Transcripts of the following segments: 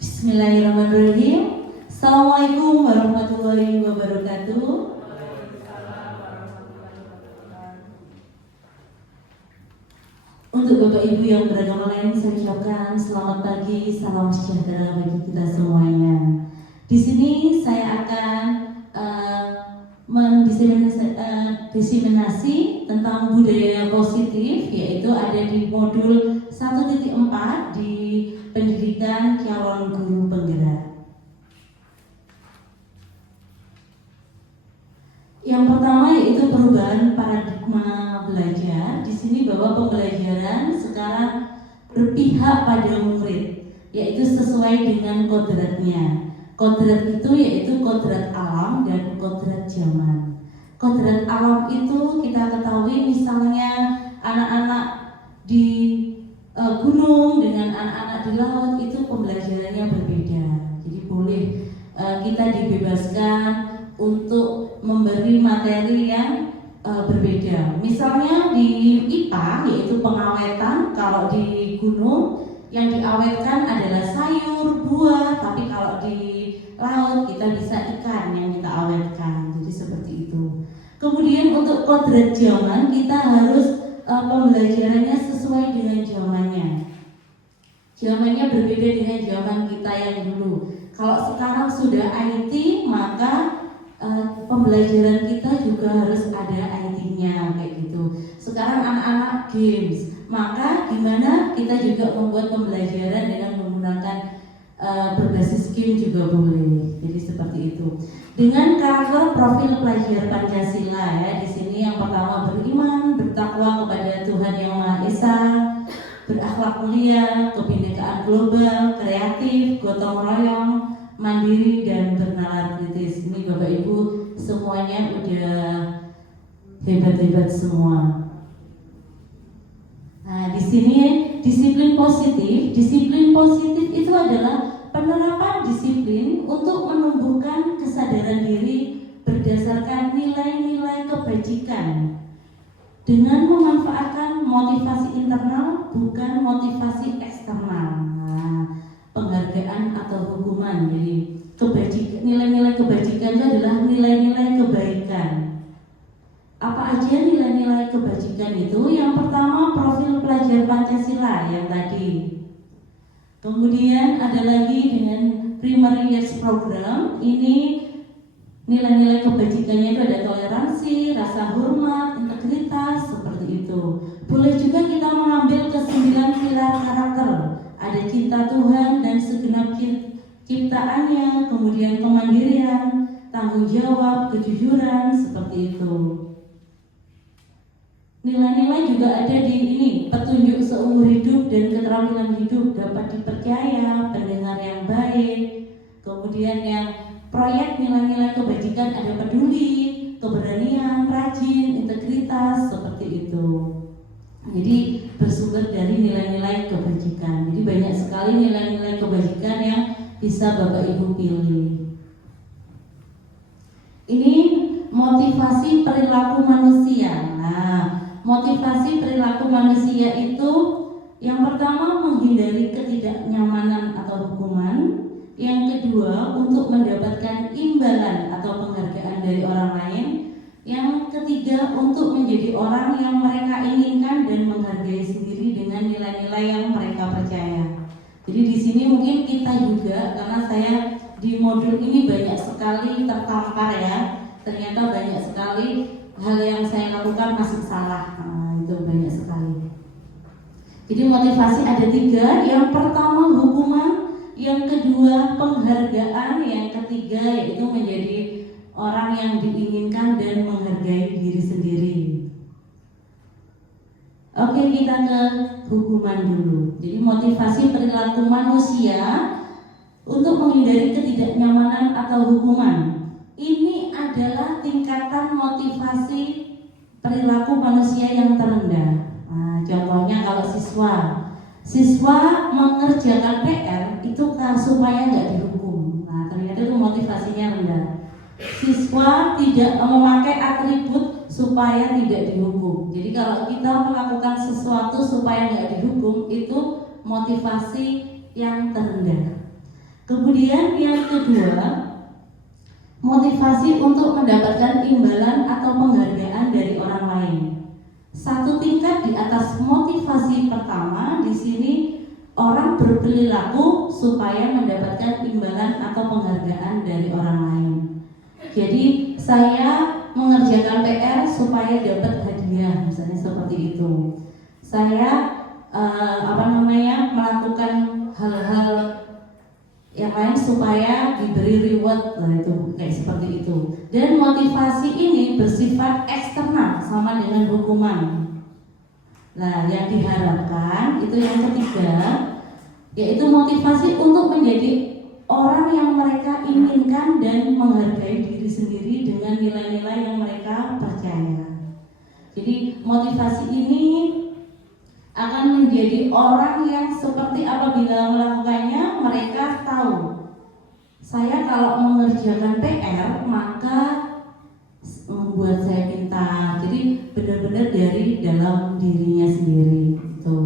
Bismillahirrahmanirrahim. Assalamualaikum warahmatullahi wabarakatuh. Untuk Bapak Ibu yang beragama lain, saya ucapkan selamat pagi, salam sejahtera bagi kita semuanya. Di sini saya akan mendiseminasi tentang budaya positif, yaitu ada di modul 1.4 di pendidikan calon guru penggerak. Yang pertama yaitu perubahan paradigma belajar. Di sini bahwa pembelajaran sekarang berpihak pada murid, yaitu sesuai dengan kodratnya. Kodrat itu yaitu kodrat alam dan kodrat zaman. Kodrat alam itu kita ketahui, misalnya anak-anak di gunung dengan anak-anak di laut itu pembelajarannya berbeda. Jadi boleh kita dibebaskan untuk memberi materi yang berbeda. Misalnya di IPA yaitu pengawetan, kalau di gunung yang diawetkan adalah sayur, buah, tapi kalau di laut kita bisa ikan yang kita awetkan. Jadi seperti itu. Kemudian untuk kodrat zaman kita harus pembelajarannya sesuai dengan zamannya. Zamannya berbeda dengan zaman kita yang dulu. Kalau sekarang sudah IT, maka pembelajaran kita juga harus ada IT-nya kayak gitu. Sekarang anak-anak games, maka gimana kita juga membuat pembelajaran dengan menggunakan berbasis game juga boleh. Jadi seperti itu. Dengan karakter profil pelajar Pancasila ya, di sini yang pertama beriman, bertakwa kepada Tuhan Yang Maha Esa, berakhlak mulia, kebinekaan global, kreatif, gotong royong, mandiri dan bernalar kritis. Ini Bapak Ibu semuanya udah hebat-hebat semua. Nah, di sini disiplin positif itu adalah penerapan disiplin untuk menumbuhkan kesadaran diri berdasarkan nilai-nilai kebajikan dengan memanfaatkan motivasi internal bukan motivasi eksternal. Nah, penghargaan atau hukuman. Jadi nilai-nilai kebajikan itu adalah nilai-nilai kebaikan. Apa aja nilai-nilai kebajikan itu? Yang pertama profil pelajar Pancasila yang tadi. Kemudian ada lagi dengan primary years program. Ini nilai-nilai kebajikannya itu ada toleransi, rasa hormat, integritas, seperti itu. Boleh juga kita mengambil ke-9 pilar karakter. Ada cinta Tuhan dan segenap ciptaannya, kemudian kemandirian, tanggung jawab, kejujuran, seperti itu. Nilai-nilai juga ada di ini, petunjuk seumur hidup dan keterampilan hidup dapat dipercaya, pendengar yang baik. Kemudian yang proyek nilai-nilai kebajikan ada peduli, keberanian, rajin, integritas, seperti itu. Jadi bersumber dari nilai-nilai kebajikan. Jadi banyak sekali nilai-nilai kebajikan yang bisa Bapak Ibu pilih. Ini motivasi perilaku manusia. Nah, motivasi perilaku manusia itu yang pertama menghindari ketidaknyamanan atau hukuman. Yang kedua untuk mendapatkan imbalan atau penghargaan dari orang lain. Yang ketiga untuk menjadi orang yang mereka inginkan dan menghargai sendiri dengan nilai-nilai yang mereka percaya. Jadi di sini mungkin kita juga, karena saya di modul ini banyak sekali tertampar ya. Ternyata banyak sekali hal yang saya lakukan masih salah. Nah, itu banyak sekali. Jadi motivasi ada 3. Yang pertama hukuman, yang kedua penghargaan, yang ketiga yaitu menjadi orang yang diinginkan dan menghargai diri sendiri. Oke, kita ke hukuman dulu. Jadi motivasi perilaku manusia untuk menghindari ketidaknyamanan atau hukuman. Ini adalah tingkatan motivasi perilaku manusia yang terendah. Nah, contohnya kalau siswa mengerjakan PR itu supaya nggak dihukum. Nah, ternyata itu motivasinya rendah. Siswa tidak memakai atribut supaya tidak dihukum. Jadi kalau kita melakukan sesuatu supaya nggak dihukum, itu motivasi yang terendah. Kemudian yang kedua, motivasi untuk mendapatkan imbalan atau penghargaan dari orang lain. Satu tingkat di atas motivasi pertama, di sini orang berperilaku supaya mendapatkan imbalan atau penghargaan dari orang lain. Jadi saya mengerjakan PR supaya dapat hadiah, misalnya seperti itu. Saya melakukan hal-hal yang lain supaya diberi reward, itu kayak seperti itu. Dan motivasi ini bersifat eksternal, sama dengan hukuman. Nah, yang diharapkan itu yang ketiga, yaitu motivasi untuk menjadi orang yang mereka inginkan dan menghargai diri sendiri dengan nilai-nilai yang mereka percaya. Jadi motivasi ini akan menjadi orang yang seperti apabila melakukannya mereka tahu, saya kalau mengerjakan PR maka membuat saya pintar. Jadi benar-benar dari dalam dirinya sendiri itu.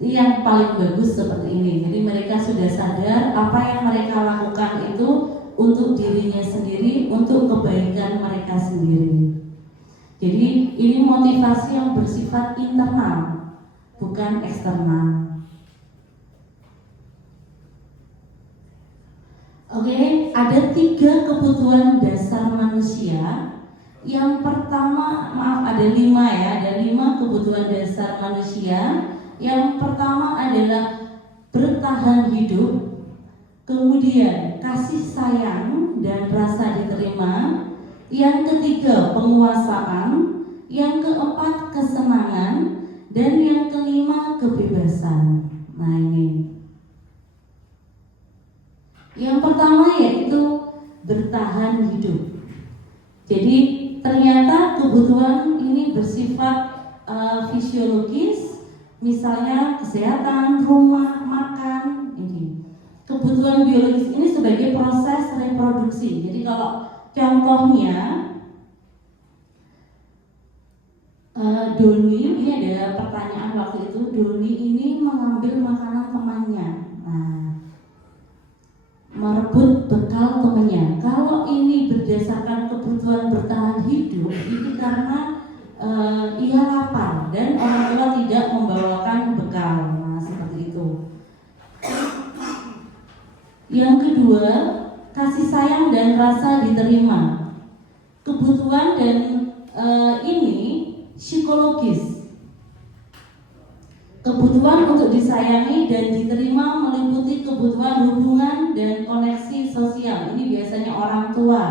Ini yang paling bagus seperti ini. Jadi mereka sudah sadar apa yang mereka lakukan itu untuk dirinya sendiri, untuk kebaikan mereka sendiri. Jadi ini motivasi yang bersifat internal, bukan eksternal. Oke, ada 3 kebutuhan dasar manusia. Yang pertama, ada 5 ya, ada 5 kebutuhan dasar manusia. Yang pertama adalah bertahan hidup, kemudian kasih sayang dan rasa diterima. Yang ketiga, penguasaan. Yang keempat, kesenangan. Dan yang kelima, kebebasan. Nah ini. Yang pertama yaitu bertahan hidup. Jadi ternyata kebutuhan ini bersifat fisiologis, misalnya kesehatan, rumah, makan. Ini kebutuhan biologis ini sebagai proses reproduksi. Jadi kalau contohnya Doni, ini ada pertanyaan waktu itu, Doni ini mengambil makanan temannya, merebut bekal temannya. Kalau ini berdasarkan kebutuhan bertahan hidup, ini karena ia lapar dan orang tua tidak membawakan bekal. Nah seperti itu. Yang kedua, kasih sayang dan rasa diterima. Kebutuhan dan ini psikologis. Kebutuhan untuk disayangi dan diterima meliputi kebutuhan hubungan dan koneksi sosial. Ini biasanya orang tua,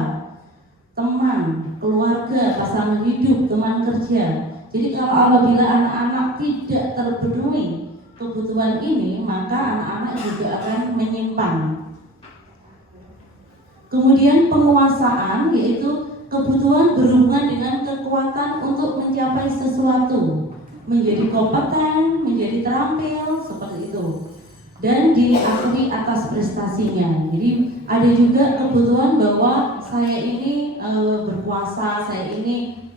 teman, keluarga, pasangan hidup, teman kerja. Jadi kalau apabila anak-anak tidak terpenuhi kebutuhan ini, maka anak-anak juga akan menyimpang. Kemudian penguasaan, yaitu kebutuhan berhubungan dengan kekuatan untuk mencapai sesuatu, menjadi kompeten, menjadi terampil, seperti itu, dan diakui atas prestasinya. Jadi ada juga kebutuhan bahwa saya ini berkuasa, saya ini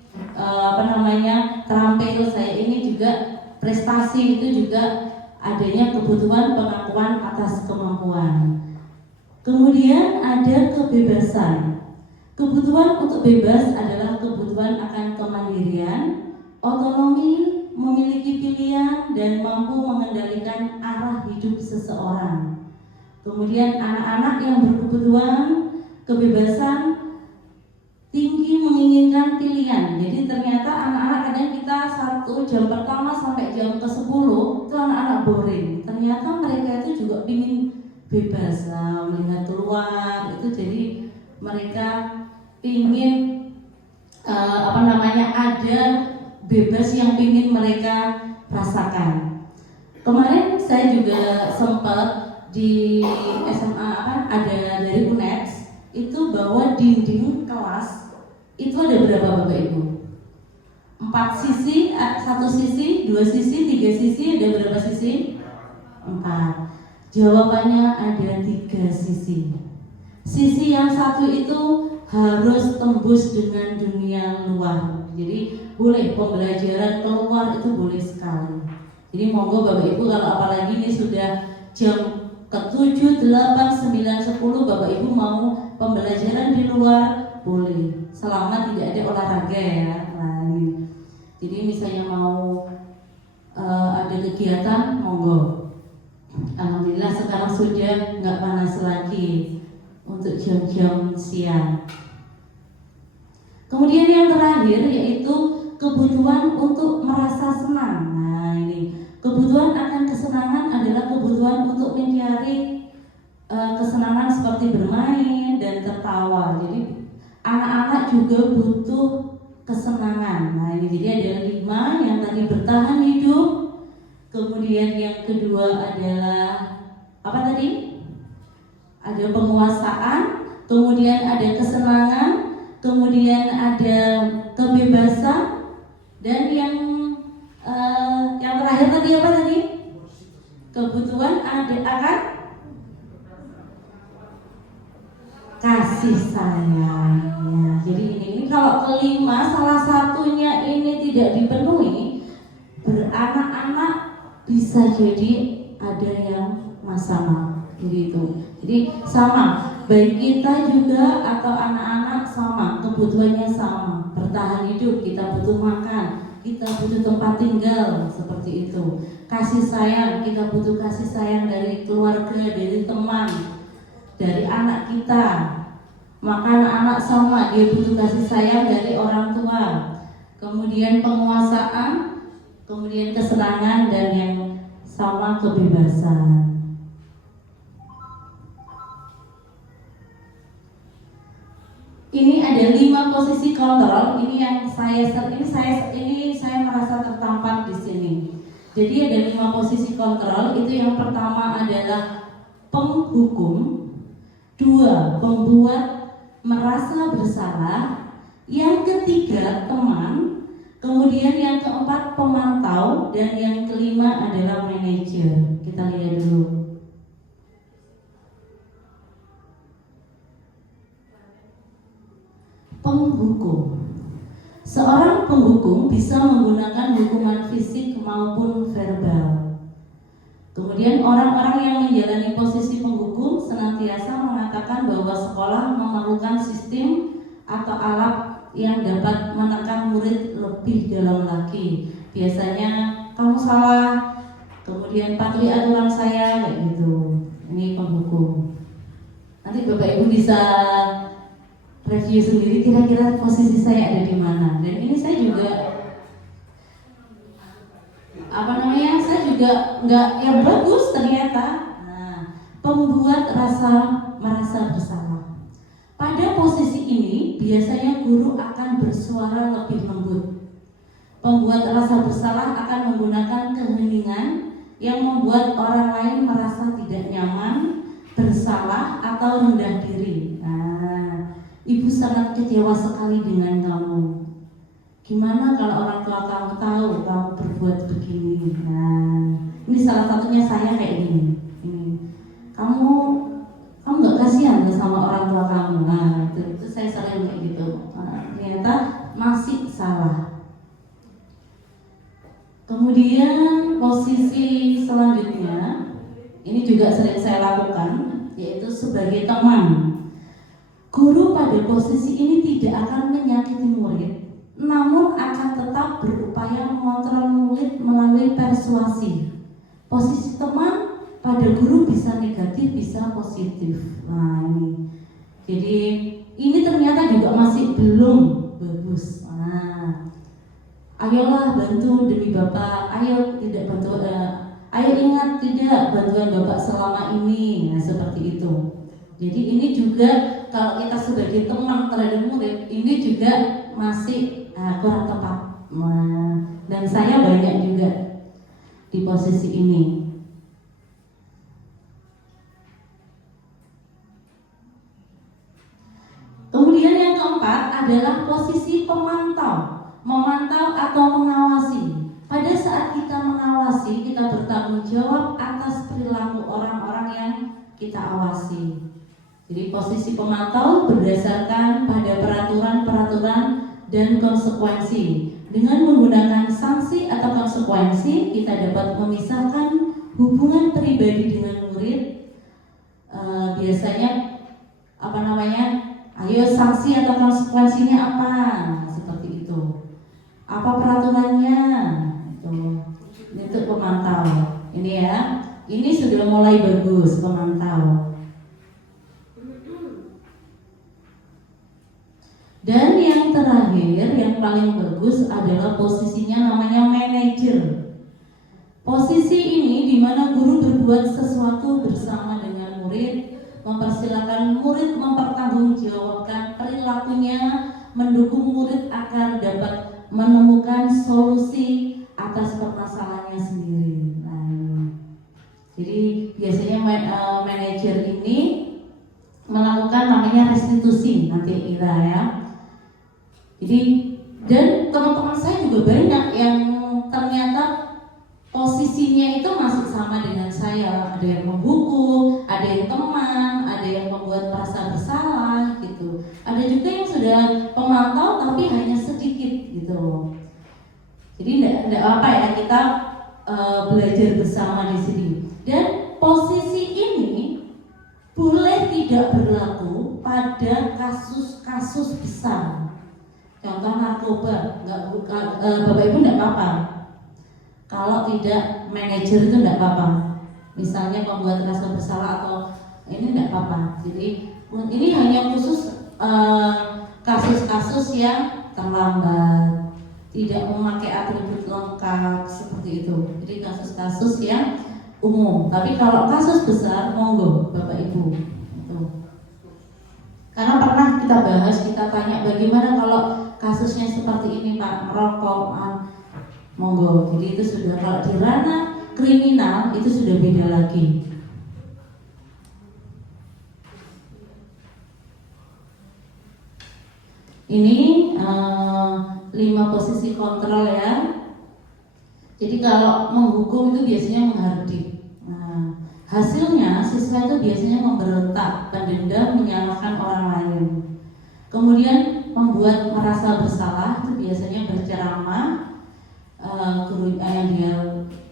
terampil, saya ini juga prestasi. Itu juga adanya kebutuhan pengakuan atas kemampuan. Kemudian ada kebebasan. Kebutuhan untuk bebas adalah kebutuhan akan kemandirian, otonomi, memiliki pilihan, dan mampu mengendalikan arah hidup seseorang. Kemudian anak-anak yang berkebutuhan kebebasan tinggi menginginkan pilihan. Jadi ternyata anak-anak kadang kita 1 jam pertama sampai jam ke-10 itu anak-anak boring. Ternyata mereka itu juga ingin bebas, melihat keluar itu. Jadi mereka ingin ada bebas yang ingin mereka rasakan. Kemarin saya juga sempat di SMA ada dari UNED itu bahwa dinding kelas itu ada berapa Bapak Ibu? 4 sisi, 1 sisi, 2 sisi, 3 sisi, ada berapa sisi? 4. Jawabannya ada 3 sisi. Sisi yang satu itu harus tembus dengan dunia luar. Jadi boleh pembelajaran keluar itu boleh sekali. Jadi monggo Bapak Ibu, kalau apalagi ini sudah jam ke-7, 8, 9, 10 Bapak Ibu mau pembelajaran di luar boleh, selama tidak ada olahraga ya. Nah ini, jadi misalnya mau ada kegiatan monggo. Alhamdulillah sekarang sudah nggak panas lagi untuk jam-jam siang. Kemudian yang terakhir yaitu kebutuhan untuk merasa senang. Nah ini, kebutuhan akan kesenangan adalah kebutuhan untuk mencari kesenangan seperti bermain dan tertawa. Jadi anak-anak juga butuh kesenangan. Nah ini jadi ada 5 yang tadi bertahan hidup. Kemudian yang kedua adalah apa tadi? Ada penguasaan, kemudian ada kesenangan, kemudian ada kebebasan, dan yang terakhir tadi apa tadi? Kebutuhan ada akan kasih sayang. Ya, jadi ini kalau kelima salah satunya ini tidak dipenuhi, beranak-anak bisa jadi ada yang masalah. Jadi itu. Jadi sama, baik kita juga atau anak-anak sama, kebutuhannya sama. Bertahan hidup, kita butuh makan, kita butuh tempat tinggal, seperti itu. Kasih sayang, kita butuh kasih sayang dari keluarga, dari teman, dari anak kita. Maka anak-anak sama, dia butuh kasih sayang dari orang tua. Kemudian penguasaan, kemudian kesenangan, dan yang sama kebebasan. Ini ada 5 posisi kontrol. Ini yang saya merasa tertampar di sini. Jadi ada 5 posisi kontrol. Itu yang pertama adalah penghukum, 2 pembuat merasa bersalah, yang ketiga teman, kemudian yang keempat pemantau, dan yang kelima adalah manajer. Kita lihat dulu. Penghukum. Seorang penghukum bisa menggunakan hukuman fisik maupun verbal. Kemudian orang-orang yang menjalani posisi penghukum senantiasa mengatakan bahwa sekolah memerlukan sistem atau alat yang dapat menekan murid lebih dalam lagi. Biasanya kamu salah, kemudian patuhi aturan saya, kayak gitu. Ini penghukum. Nanti Bapak Ibu bisa review sendiri kira-kira posisi saya ada di mana. Dan ini saya juga saya juga nggak yang bagus ternyata. Nah, pembuat merasa bersalah. Pada posisi ini biasanya guru akan bersuara lebih lembut. Pembuat rasa bersalah akan menggunakan keheningan yang membuat orang lain merasa tidak nyaman, bersalah, atau rendah diri. Nah, ibu sangat kecewa sekali dengan kamu. Gimana kalau orang tua kamu tahu kamu berbuat begini? Nah, ini salah satunya saya kayak gini. Kamu nggak kasihan sama orang tua kamu? Nah, itu saya sering kayak gitu. Nah, ternyata masih salah. Kemudian posisi selanjutnya, ini juga sering saya lakukan, yaitu sebagai teman. Guru pada posisi ini tidak akan menyakiti murid, namun akan tetap berupaya mengontrol murid melalui persuasi. Posisi teman pada guru bisa negatif, bisa positif. Nah ini, jadi ini ternyata juga masih belum bagus. Nah, ayolah bantu demi Bapak, ayo tidak bantu, ayo ingat tidak bantuan Bapak selama ini. Nah seperti itu. Jadi ini juga kalau kita sebagai teman terhadap murid, ini juga masih kurang tepat. Dan saya banyak juga di posisi ini. Kemudian yang keempat adalah posisi pemantau, memantau atau mengawasi. Pada saat kita mengawasi, kita bertanggung jawab atas perilaku orang-orang yang kita awasi. Jadi posisi pemantau berdasarkan pada peraturan-peraturan dan konsekuensi. Dengan menggunakan sanksi atau konsekuensi, kita dapat memisahkan hubungan pribadi dengan murid, biasanya apa namanya, ayo sanksi atau konsekuensinya apa, seperti itu. Apa peraturannya, itu pemantau. Ini ya, ini sudah mulai bagus pemantau. Dan yang terakhir, yang paling bagus adalah posisinya namanya manajer. Posisi ini di mana guru berbuat sesuatu bersama dengan murid, mempersilahkan murid mempertanggungjawabkan perilakunya, mendukung murid agar dapat menemukan solusi atas permasalahannya sendiri. Nah, jadi biasanya manajer ini melakukan namanya restitusi nanti kita ya. Jadi dan teman-teman saya juga banyak yang ternyata posisinya itu masih sama dengan saya. Ada yang menghukum, ada yang teman, ada yang membuat merasa bersalah gitu. Ada juga yang sudah pemantau tapi hanya sedikit gitu. Jadi tidak apa ya, kita belajar bersama di sini. Dan posisi ini boleh tidak berlaku pada kasus-kasus besar. Contoh narkoba, Bapak Ibu tidak apa-apa. Kalau tidak manajer itu tidak apa-apa. Misalnya pembuat rasa bersalah atau ini tidak apa-apa. Jadi ini hanya khusus kasus-kasus yang terlambat, tidak memakai atribut lengkap seperti itu. Jadi kasus-kasus yang umum. Tapi kalau kasus besar, monggo Bapak Ibu. Karena pernah kita bahas, kita tanya bagaimana kalau kasusnya seperti ini Pak, merokok, monggo. Jadi itu sudah, kalau di ranah kriminal itu sudah beda lagi. Ini 5 posisi kontrol ya. Jadi kalau menghukum itu biasanya menghardik. Nah, hasilnya siswa itu biasanya memberontak, pendendam, menyalahkan orang lain. Kemudian membuat merasa bersalah itu biasanya berceramah. Guru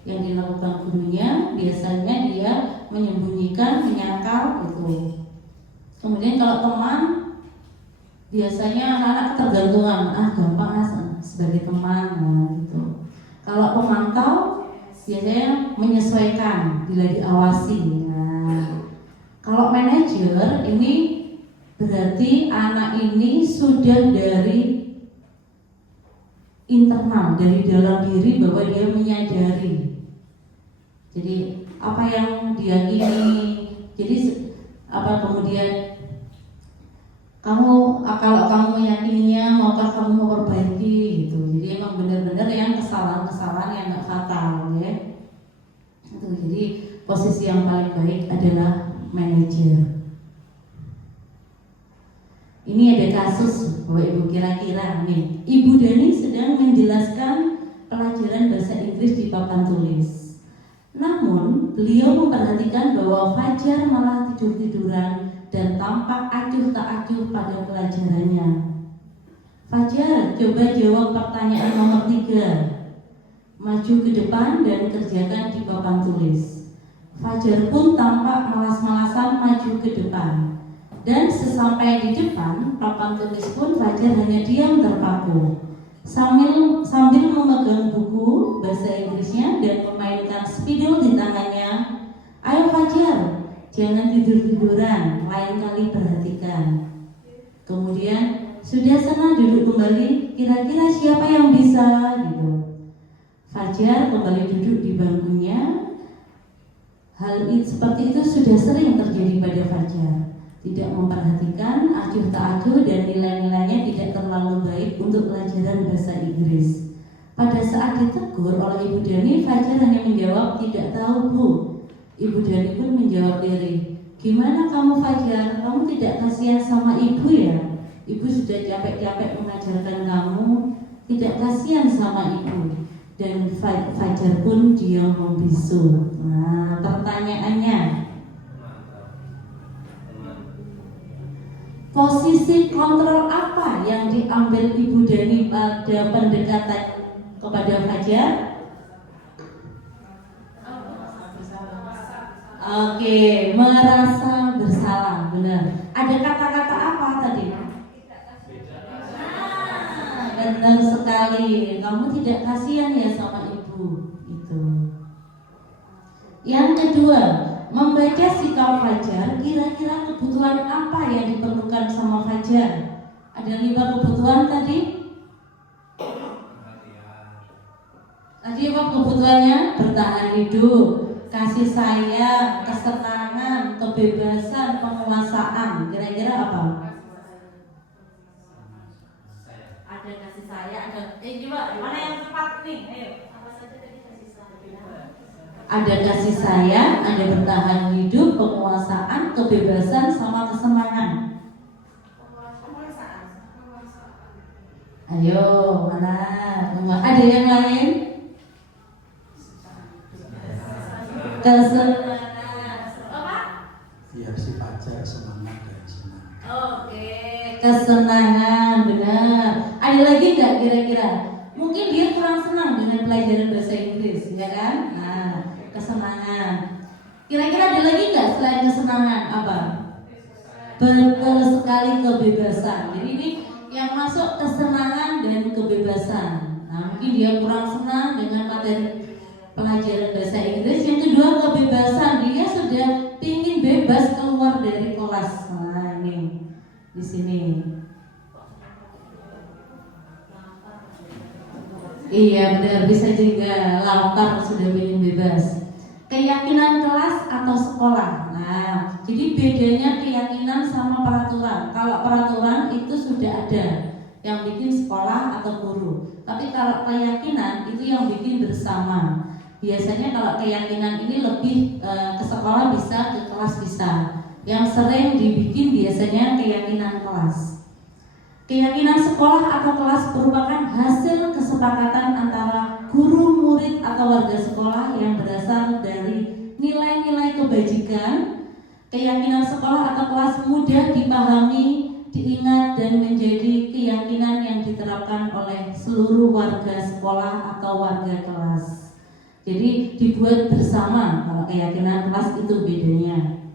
yang dilakukan gurunya biasanya dia menyembunyikan, menyangkal gitu. Kemudian kalau teman biasanya anak ketergantungan, gampang sebagai teman gitu. Kalau pemantau biasanya menyesuaikan bila diawasi. Nah, kalau manajer ini berarti anak ini sudah dari internal, dari dalam diri bahwa dia menyadari. Jadi apa yang dia ini, jadi kemudian kalau kamu meyakininya, maukah kamu memperbaiki gitu. Jadi emang benar-benar yang kesalahan-kesalahan yang nggak fatal ya. Itu jadi posisi yang paling baik adalah manajer. Ini ada kasus Bapak Ibu, kira-kira nih, Ibu Dani sedang menjelaskan pelajaran bahasa Inggris di papan tulis. Namun beliau memperhatikan bahwa Fajar malah tidur-tiduran dan tampak acuh tak acuh pada pelajarannya. Fajar, coba jawab pertanyaan nomor 3. Maju ke depan dan kerjakan di papan tulis. Fajar pun tampak malas-malasan maju ke depan. Dan sesampai di depan papan tulis pun Fajar hanya diam terpaku sambil memegang buku bahasa Inggrisnya dan memainkan spidol di tangannya. Ayo Fajar, jangan tidur-tiduran, lain kali perhatikan. Kemudian sudah sana duduk kembali, kira-kira siapa yang bisa gitu. Fajar kembali duduk di bangkunya. Hal seperti itu sudah sering terjadi pada Fajar. Tidak memperhatikan, acuh tak acuh, dan nilai-nilainya tidak terlalu baik untuk pelajaran bahasa Inggris. Pada saat ditegur oleh Ibu Dani, Fajar hanya menjawab, tidak tahu Bu. Ibu Dani pun menjawab diri, gimana kamu Fajar, kamu tidak kasihan sama ibu ya? Ibu sudah capek-capek mengajarkan kamu, tidak kasihan sama ibu. Dan Fajar pun diam membisu. Nah, pertanyaannya, posisi kontrol apa yang diambil Ibu Dani pada pendekatan kepada Fajar? Oke, merasa bersalah, benar. Ada kata-kata apa tadi? Benar sekali. Kamu tidak kasihan ya sama ibu. Itu. Yang kedua, membaca sikap Fajar. Kira-kira kebutuhan apa yang diperlukan sama Fajar? Ada 5 kebutuhan tadi. Tadi apa kebutuhannya? Bertahan hidup, kasih sayang, kesenangan, kebebasan, penguasaan. Kira-kira apa? Ada kasih sayang, ada coba mana yang tepat nih? Ayo. Apa saja tadi kasih sayang? Ada kasih sayang, ada bertahan hidup, penguasaan, kebebasan, sama kesenangan. Ayo, mana? Ada yang lain? Kesenangan. Apa? Biar si Fajar semangat dan senang. Oke, kesenangan, benar. Ada lagi nggak kira-kira? Mungkin dia kurang senang dengan pelajaran bahasa Inggris, ya kan? Nah, kesenangan. Kira-kira ada lagi nggak selain kesenangan? Apa? Betul sekali, kebebasan. Jadi ini yang masuk kesenangan dan kebebasan. Nah, mungkin dia kurang senang dengan materi pelajaran bahasa Inggris. Yang kedua, kebebasan. Dia sudah ingin bebas keluar dari kelas. Nah, ini di sini. Iya benar, bisa juga lapar, sudah ingin bebas. Keyakinan kelas atau sekolah. Nah, jadi bedanya keyakinan sama peraturan. Kalau peraturan itu sudah ada yang bikin sekolah atau guru. Tapi kalau keyakinan itu yang bikin bersama. Biasanya kalau keyakinan ini lebih ke sekolah bisa, ke kelas bisa. Yang sering dibikin biasanya keyakinan kelas. Keyakinan sekolah atau kelas merupakan hasil kesepakatan antara guru, murid, atau warga sekolah yang berasal dari nilai-nilai kebajikan. Keyakinan sekolah atau kelas mudah dipahami, diingat, dan menjadi keyakinan yang diterapkan oleh seluruh warga sekolah atau warga kelas. Jadi dibuat bersama. Kalau keyakinan kelas itu bedanya.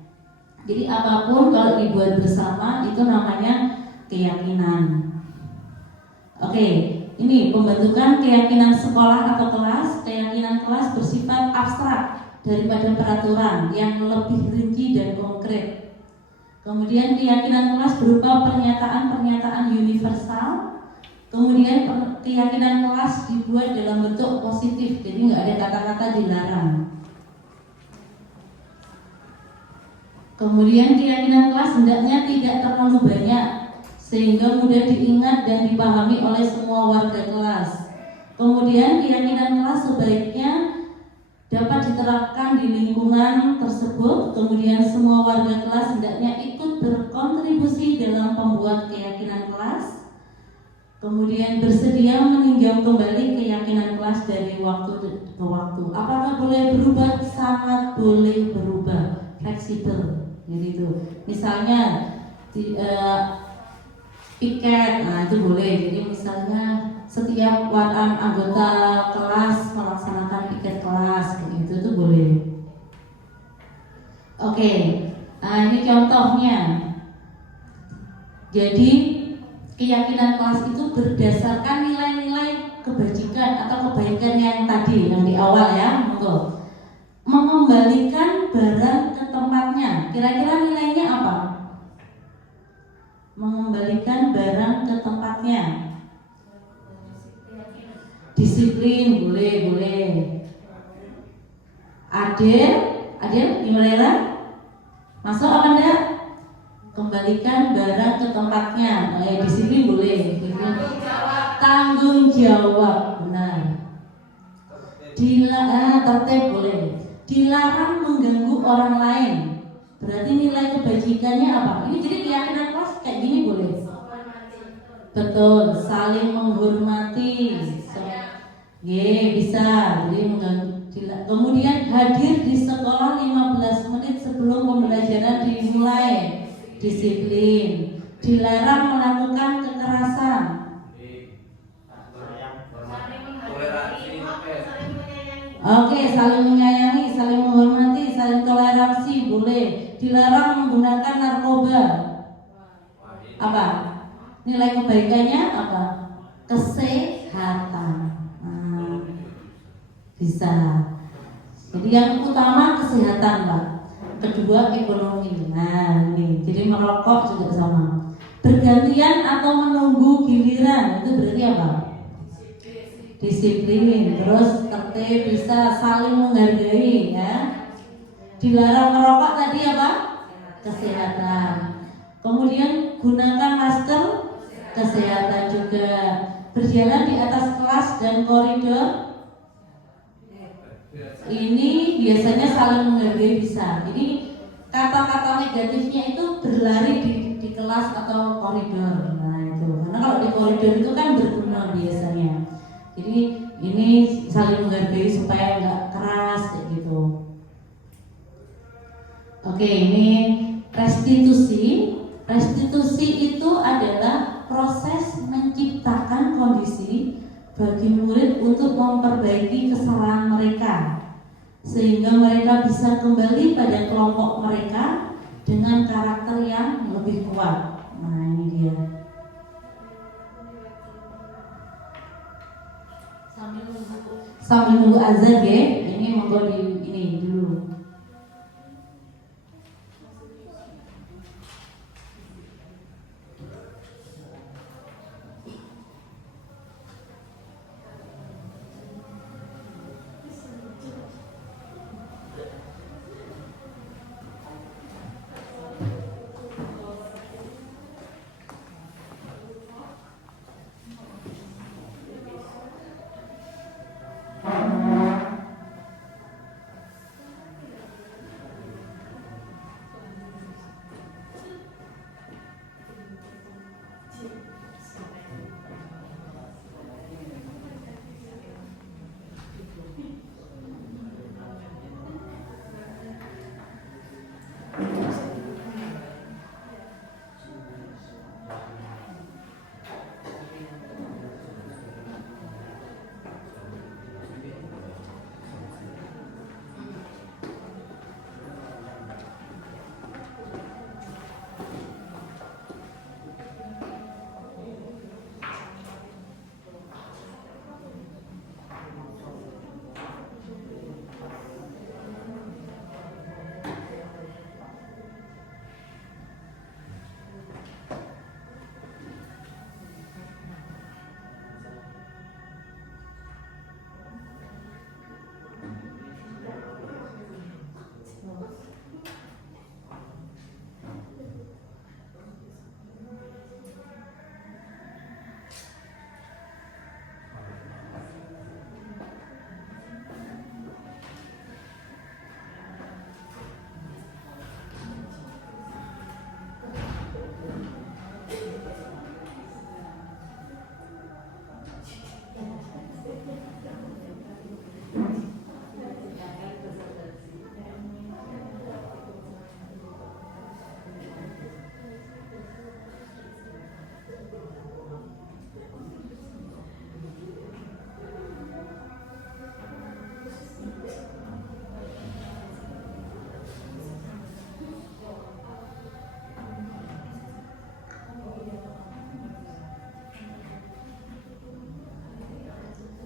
Jadi apapun kalau dibuat bersama itu namanya keyakinan. Oke, ini pembentukan keyakinan sekolah atau kelas. Keyakinan kelas bersifat abstrak daripada peraturan yang lebih rinci dan konkret. Kemudian keyakinan kelas berupa pernyataan-pernyataan universal. Kemudian keyakinan kelas dibuat dalam bentuk positif, jadi nggak ada kata-kata dilarang. Kemudian keyakinan kelas hendaknya tidak terlalu banyak, sehingga mudah diingat dan dipahami oleh semua warga kelas. Kemudian keyakinan kelas sebaiknya dapat diterapkan di lingkungan tersebut. Kemudian semua warga kelas hendaknya ikut berkontribusi dalam pembuat keyakinan kelas. Kemudian bersedia meninjau kembali keyakinan kelas dari waktu ke waktu. Apakah boleh berubah? Sangat boleh berubah, fleksibel. Jadi itu, misalnya piket, nah itu boleh. Jadi misalnya setiap anggota kelas melaksanakan piket kelas, begitu itu boleh. Oke, nah ini contohnya. Jadi keyakinan kelas itu berdasarkan nilai-nilai kebajikan atau kebaikan yang tadi, yang di awal ya, monggo. Mengembalikan barang ke tempatnya. Kira-kira nilainya apa? Mengembalikan barang ke tempatnya. Disiplin, boleh. Adil, gimana? Masuk apa enggak? Kembalikan barang ke tempatnya. Disiplin boleh. Tanggung jawab, benar. Tertib boleh. Dilarang mengganggu orang lain. Berarti nilai kebajikannya apa? Ini jadi keyakinan kelas kayak gini boleh. Betul, saling menghormati. Bisa. Jadi mengganggu. Kemudian hadir di sekolah 15 menit sebelum pembelajaran dimulai. Disiplin. Dilarang melakukan kekerasan. Oke, saling menyayangi, saling menghormati, saling toleransi boleh. dilarang menggunakan narkoba. Apa? Nilai kebaikannya apa? Kesehatan. Bisa. Jadi yang utama kesehatan, Pak. Kedua ekonomi. Nah, ini. Jadi merokok juga sama. Bergantian atau menunggu giliran itu berarti apa? Disiplin. Terus tertib, bisa saling menghargai, ya. Dilarang merokok tadi apa? Kesehatan. Kemudian gunakan masker, kesehatan juga. Berjalan di atas kelas dan koridor, ini biasanya saling menghargai bisa. Jadi kata-kata negatifnya itu berlari di kelas atau koridor. Nah itu, karena kalau di koridor itu kan berguna biasanya. Jadi ini saling menghargai supaya nggak keras kayak gitu. Oke, ini restitusi. Restitusi itu adalah proses menciptakan kondisi bagi murid untuk memperbaiki kesalahan mereka, sehingga mereka bisa kembali pada kelompok mereka dengan karakter yang lebih kuat. Nah ini dia. Sambil nunggu azan ya, ini monggo di ini dulu.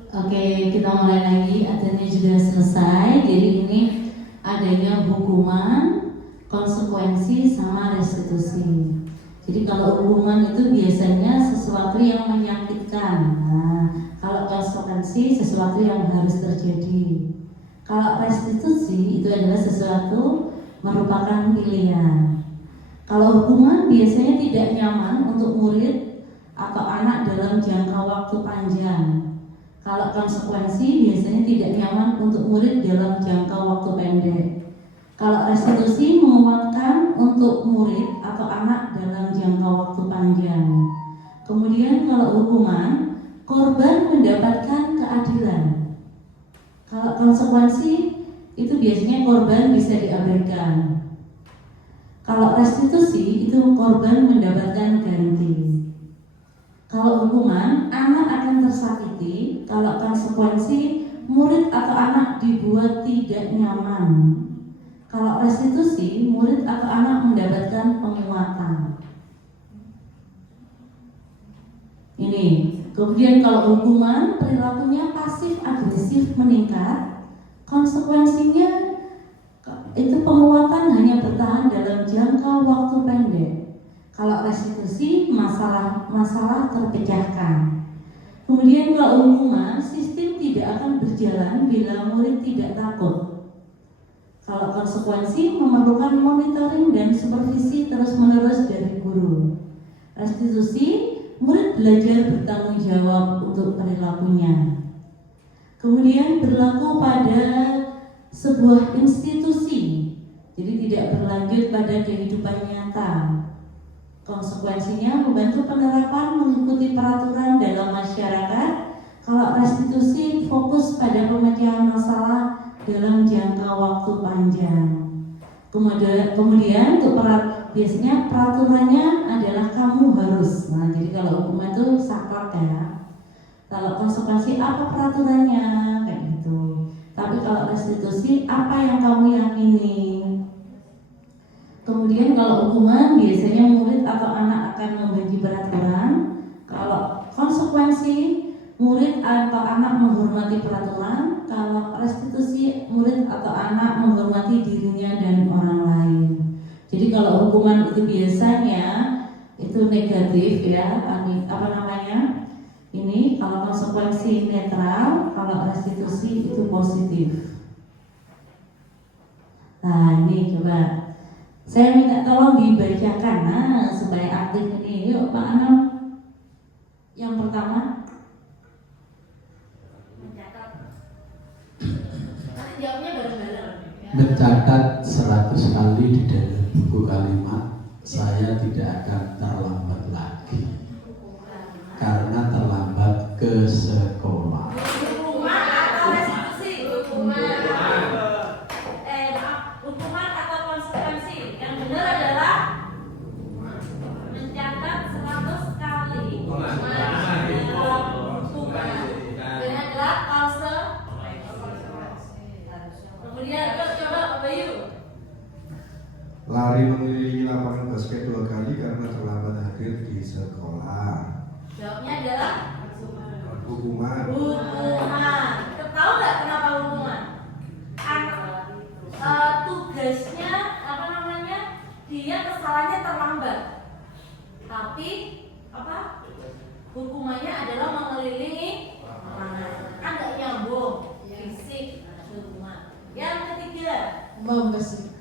Oke, kita mulai lagi. Adanya sudah selesai. Jadi ini adanya hukuman, konsekuensi, sama restitusi. Jadi kalau hukuman itu biasanya sesuatu yang menyakitkan. Nah, kalau konsekuensi sesuatu yang harus terjadi. Kalau restitusi itu adalah sesuatu merupakan pilihan. Kalau hukuman biasanya tidak nyaman untuk murid atau anak dalam jangka waktu panjang. Kalau konsekuensi biasanya tidak nyaman untuk murid dalam jangka waktu pendek. Kalau restitusi menguatkan untuk murid atau anak dalam jangka waktu panjang. Kemudian kalau hukuman, korban mendapatkan keadilan. Kalau konsekuensi itu biasanya korban bisa diabaikan. Kalau restitusi itu korban mendapatkan ganti. Kalau hukuman, anak akan tersakiti. Kalau konsekuensi, murid atau anak dibuat tidak nyaman. Kalau restitusi, murid atau anak mendapatkan penguatan. Ini. Kemudian kalau hukuman, perilakunya pasif agresif meningkat, konsekuensinya itu penguatan hanya bertahan dalam jangka waktu pendek. Kalau restitusi, masalah terpecahkan. Kemudian kalau hukuman, sistem tidak akan berjalan bila murid tidak takut. Kalau konsekuensi, memerlukan monitoring dan supervisi terus-menerus dari guru. Restitusi, murid belajar bertanggung jawab untuk perilakunya. Kemudian berlaku pada sebuah institusi, jadi tidak berlanjut pada kehidupan nyata. Konsekuensinya membantu penerapan mengikuti peraturan dalam masyarakat. Kalau restitusi fokus pada pemecahan masalah dalam jangka waktu panjang. Kemudian untuk biasanya peraturannya adalah kamu harus. Nah, jadi kalau hukuman itu saklek ya. Kalau konsekuensi apa peraturannya kayak gitu. Tapi kalau restitusi apa yang kamu yakini. Kemudian kalau hukuman biasanya murid atau anak akan membenci peraturan. Kalau konsekuensi murid atau anak menghormati peraturan. Kalau restitusi, murid atau anak menghormati dirinya dan orang lain. Jadi kalau hukuman itu biasanya itu negatif ya, apa namanya? Ini kalau konsekuensi netral, kalau restitusi itu positif. Nah ini coba saya minta tolong dibacakan, nah supaya aktif ini. Yuk Pak Anam, yang pertama. Jawabnya bareng-bareng. Mencatat 100 kali di dalam buku kalimat, saya tidak akan terlambat lagi karena terlambat ke sekolah. Hukuman atau restitusi? Hukuman. Hukuman atau konsekuensi? Yang benar adalah mencatat 100 kali. Hukuman. Dan adalah kemudian coba Bayu. Lari mengelilingi lapangan basket 2 kali karena terlambat hadir di sekolah. Jawabnya adalah Hukuman. hukuman. Tahu nggak kenapa hukuman? Tugasnya apa namanya? Dia kesalahannya terlambat. Tapi apa? Hukumannya adalah mengelilingi lapangan. Kan nggak nyambung. Fisik hukuman. Yang ketiga,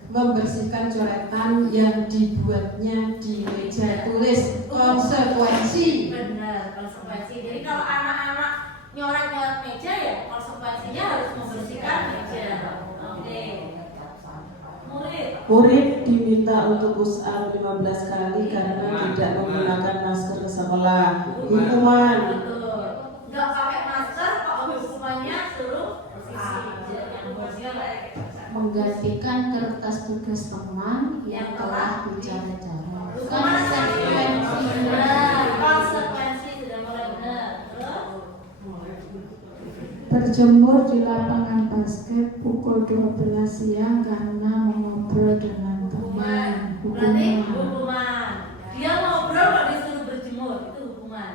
membersihkan coretan yang dibuatnya di meja tulis. Konsekuensi. benar konsekuensi. Jadi kalau anak-anak nyoret-nyoret meja ya konsekuensinya harus membersihkan meja. Oke. Murid diminta untuk push up 15 kali karena tidak menggunakan masker ke sekolah. Hukuman. Betul. Nggak pakai masker kok hukumannya suruh menggantikan kertas tugas teman yang telah bicara-cara. konsekuensi. Benar. Konsekuensi sudah mulai benar. Berjemur di lapangan basket pukul 12 siang karena mengobrol dengan teman. Berarti hukuman. Dia ngobrol kok disuruh berjemur, itu hukuman.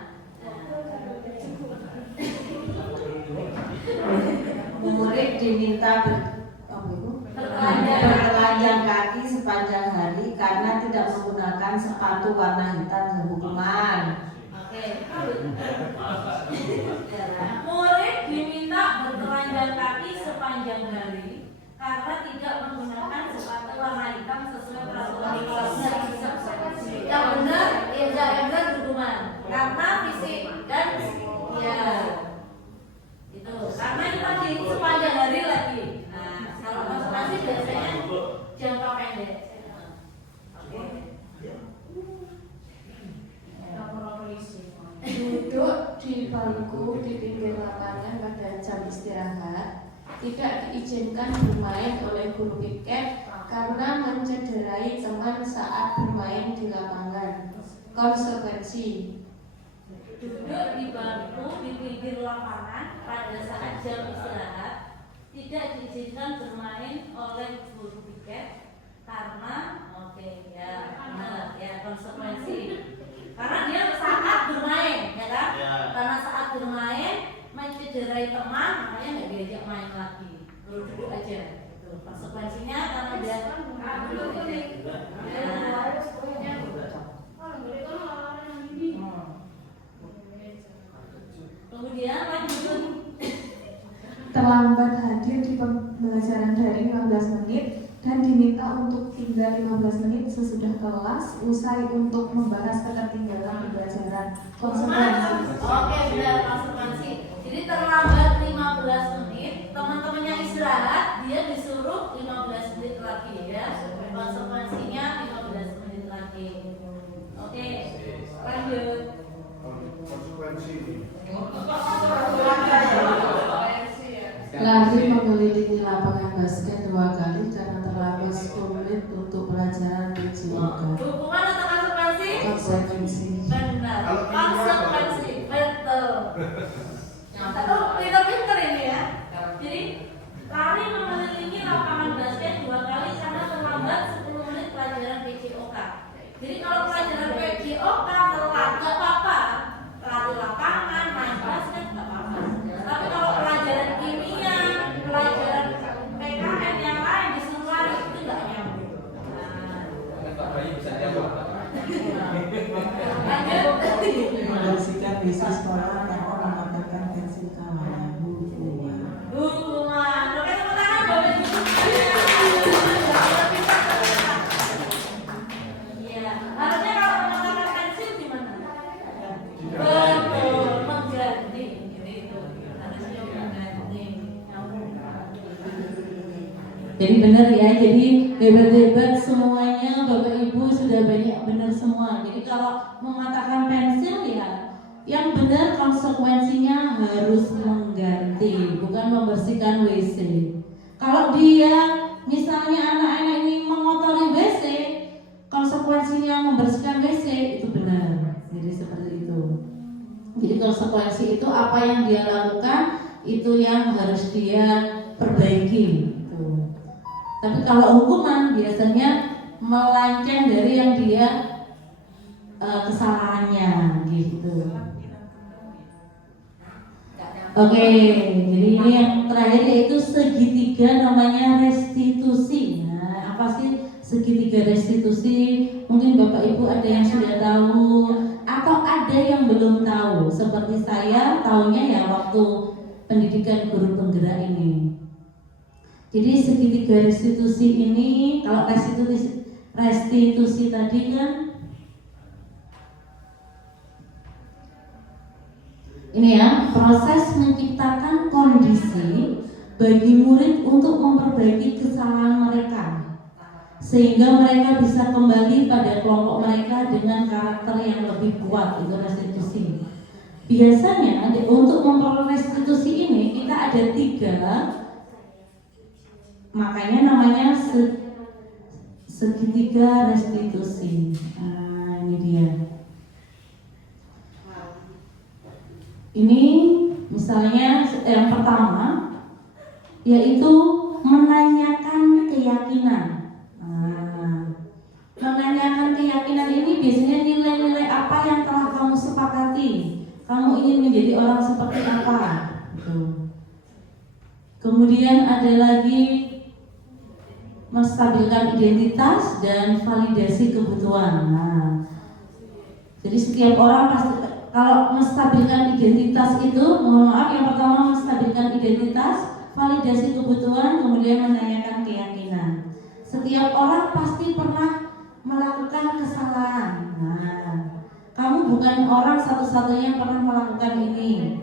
Murid diminta bertelanjang kaki sepanjang hari karena tidak menggunakan sepatu warna hitam. Hukuman. Oke. Murid diminta bertelanjang kaki sepanjang hari karena tidak menggunakan sepatu warna hitam sesuai peraturan kelasnya. Yang benar, yang benar hukuman karena fisik dan ya itu karena itu tadi sepanjang hari lagi. Nah, kalau konsekuensi biasanya jangka pendek. Duduk di bangku di pinggir lapangan pada jam istirahat, tidak diizinkan bermain oleh guru piket karena mencederai teman saat bermain di lapangan. Konsekuensi. Duduk di bangku di pinggir lapangan pada saat jam istirahat, tidak diizinkan bermain oleh guru piket duduk aja. Tuh, konsekuensinya karena dia kemudian lanjut. Terlambat hadir di pembelajaran daring 15 menit dan diminta untuk tinggal 15 menit sesudah kelas, usai untuk membahas ketertinggalan pembelajaran. Konsekuensi. Oke, benar, konsekuensi. Jadi terlambat 15 menit, teman-temannya istirahat, dia disuruh 15 menit lagi ya. Konsekuensinya 15 menit lagi. Oke, lanjut. Konsekuensi. Lari mengelilingi lapangan basket 2 kali karena terlambat 10 menit untuk pelajaran PJOK. Hubungan atau konsekuensi? Konsekuensi. Benar, konsekuensi, betul. Pinter-pinter ini ya. Jadi lari mengelilingi lapangan basket 2 kali karena terlambat 10 menit pelajaran PJOK. Jadi kalau pelajaran PJOK telat gak apa-apa, lari lapangan, main basket gak apa-apa. Tapi kalau pelajaran kimia, pelajaran PKN yang lain disuruh lari itu gak nyambung. Lanjut. Membersihkan besi sekolah tanpa menggunakan pensil kawan. Hukuman. Oke, tepuk tangan buat Ibu. Iya, harusnya kalau menggunakan pensil gimana? Betul, mengganti. Itu harusnya mengganti. Jadi benar ya, jadi hebat-hebat semuanya Bapak Ibu sudah banyak benar semua. Jadi kalau mematahkan pensil ya, yang benar konsekuensinya harus mengganti, bukan membersihkan WC. Kalau dia misalnya anak-anak ini mengotori WC, konsekuensinya membersihkan WC itu benar. Jadi seperti itu. Jadi konsekuensi itu apa yang dia lakukan itu yang harus dia perbaiki. Tapi kalau hukuman biasanya melenceng dari yang dia kesalahannya gitu. Oke, jadi ini yang terakhir yaitu segitiga namanya restitusi. Nah, apa sih segitiga restitusi? Mungkin Bapak Ibu ada yang sudah tahu atau ada yang belum tahu. Seperti saya tahunya ya waktu pendidikan guru penggerak ini. Jadi segitiga restitusi ini, kalau restitusi tadi kan ini ya, proses menciptakan kondisi bagi murid untuk memperbaiki kesalahan mereka sehingga mereka bisa kembali pada kelompok mereka dengan karakter yang lebih kuat. Itu restitusi. Biasanya untuk memperoleh restitusi ini kita ada 3. Makanya namanya segitiga restitusi. Nah, ini dia. Ini misalnya yang pertama yaitu menanyakan keyakinan. Menanyakan keyakinan ini biasanya nilai-nilai apa yang telah kamu sepakati. Kamu ingin menjadi orang seperti apa? Kemudian ada lagi menstabilkan identitas dan validasi kebutuhan. Nah, jadi setiap orang pasti kalau menstabilkan identitas itu, mohon maaf, yang pertama menstabilkan identitas, validasi kebutuhan, kemudian menanyakan keyakinan. Setiap orang pasti pernah melakukan kesalahan. Nah, kamu bukan orang satu-satunya yang pernah melakukan ini.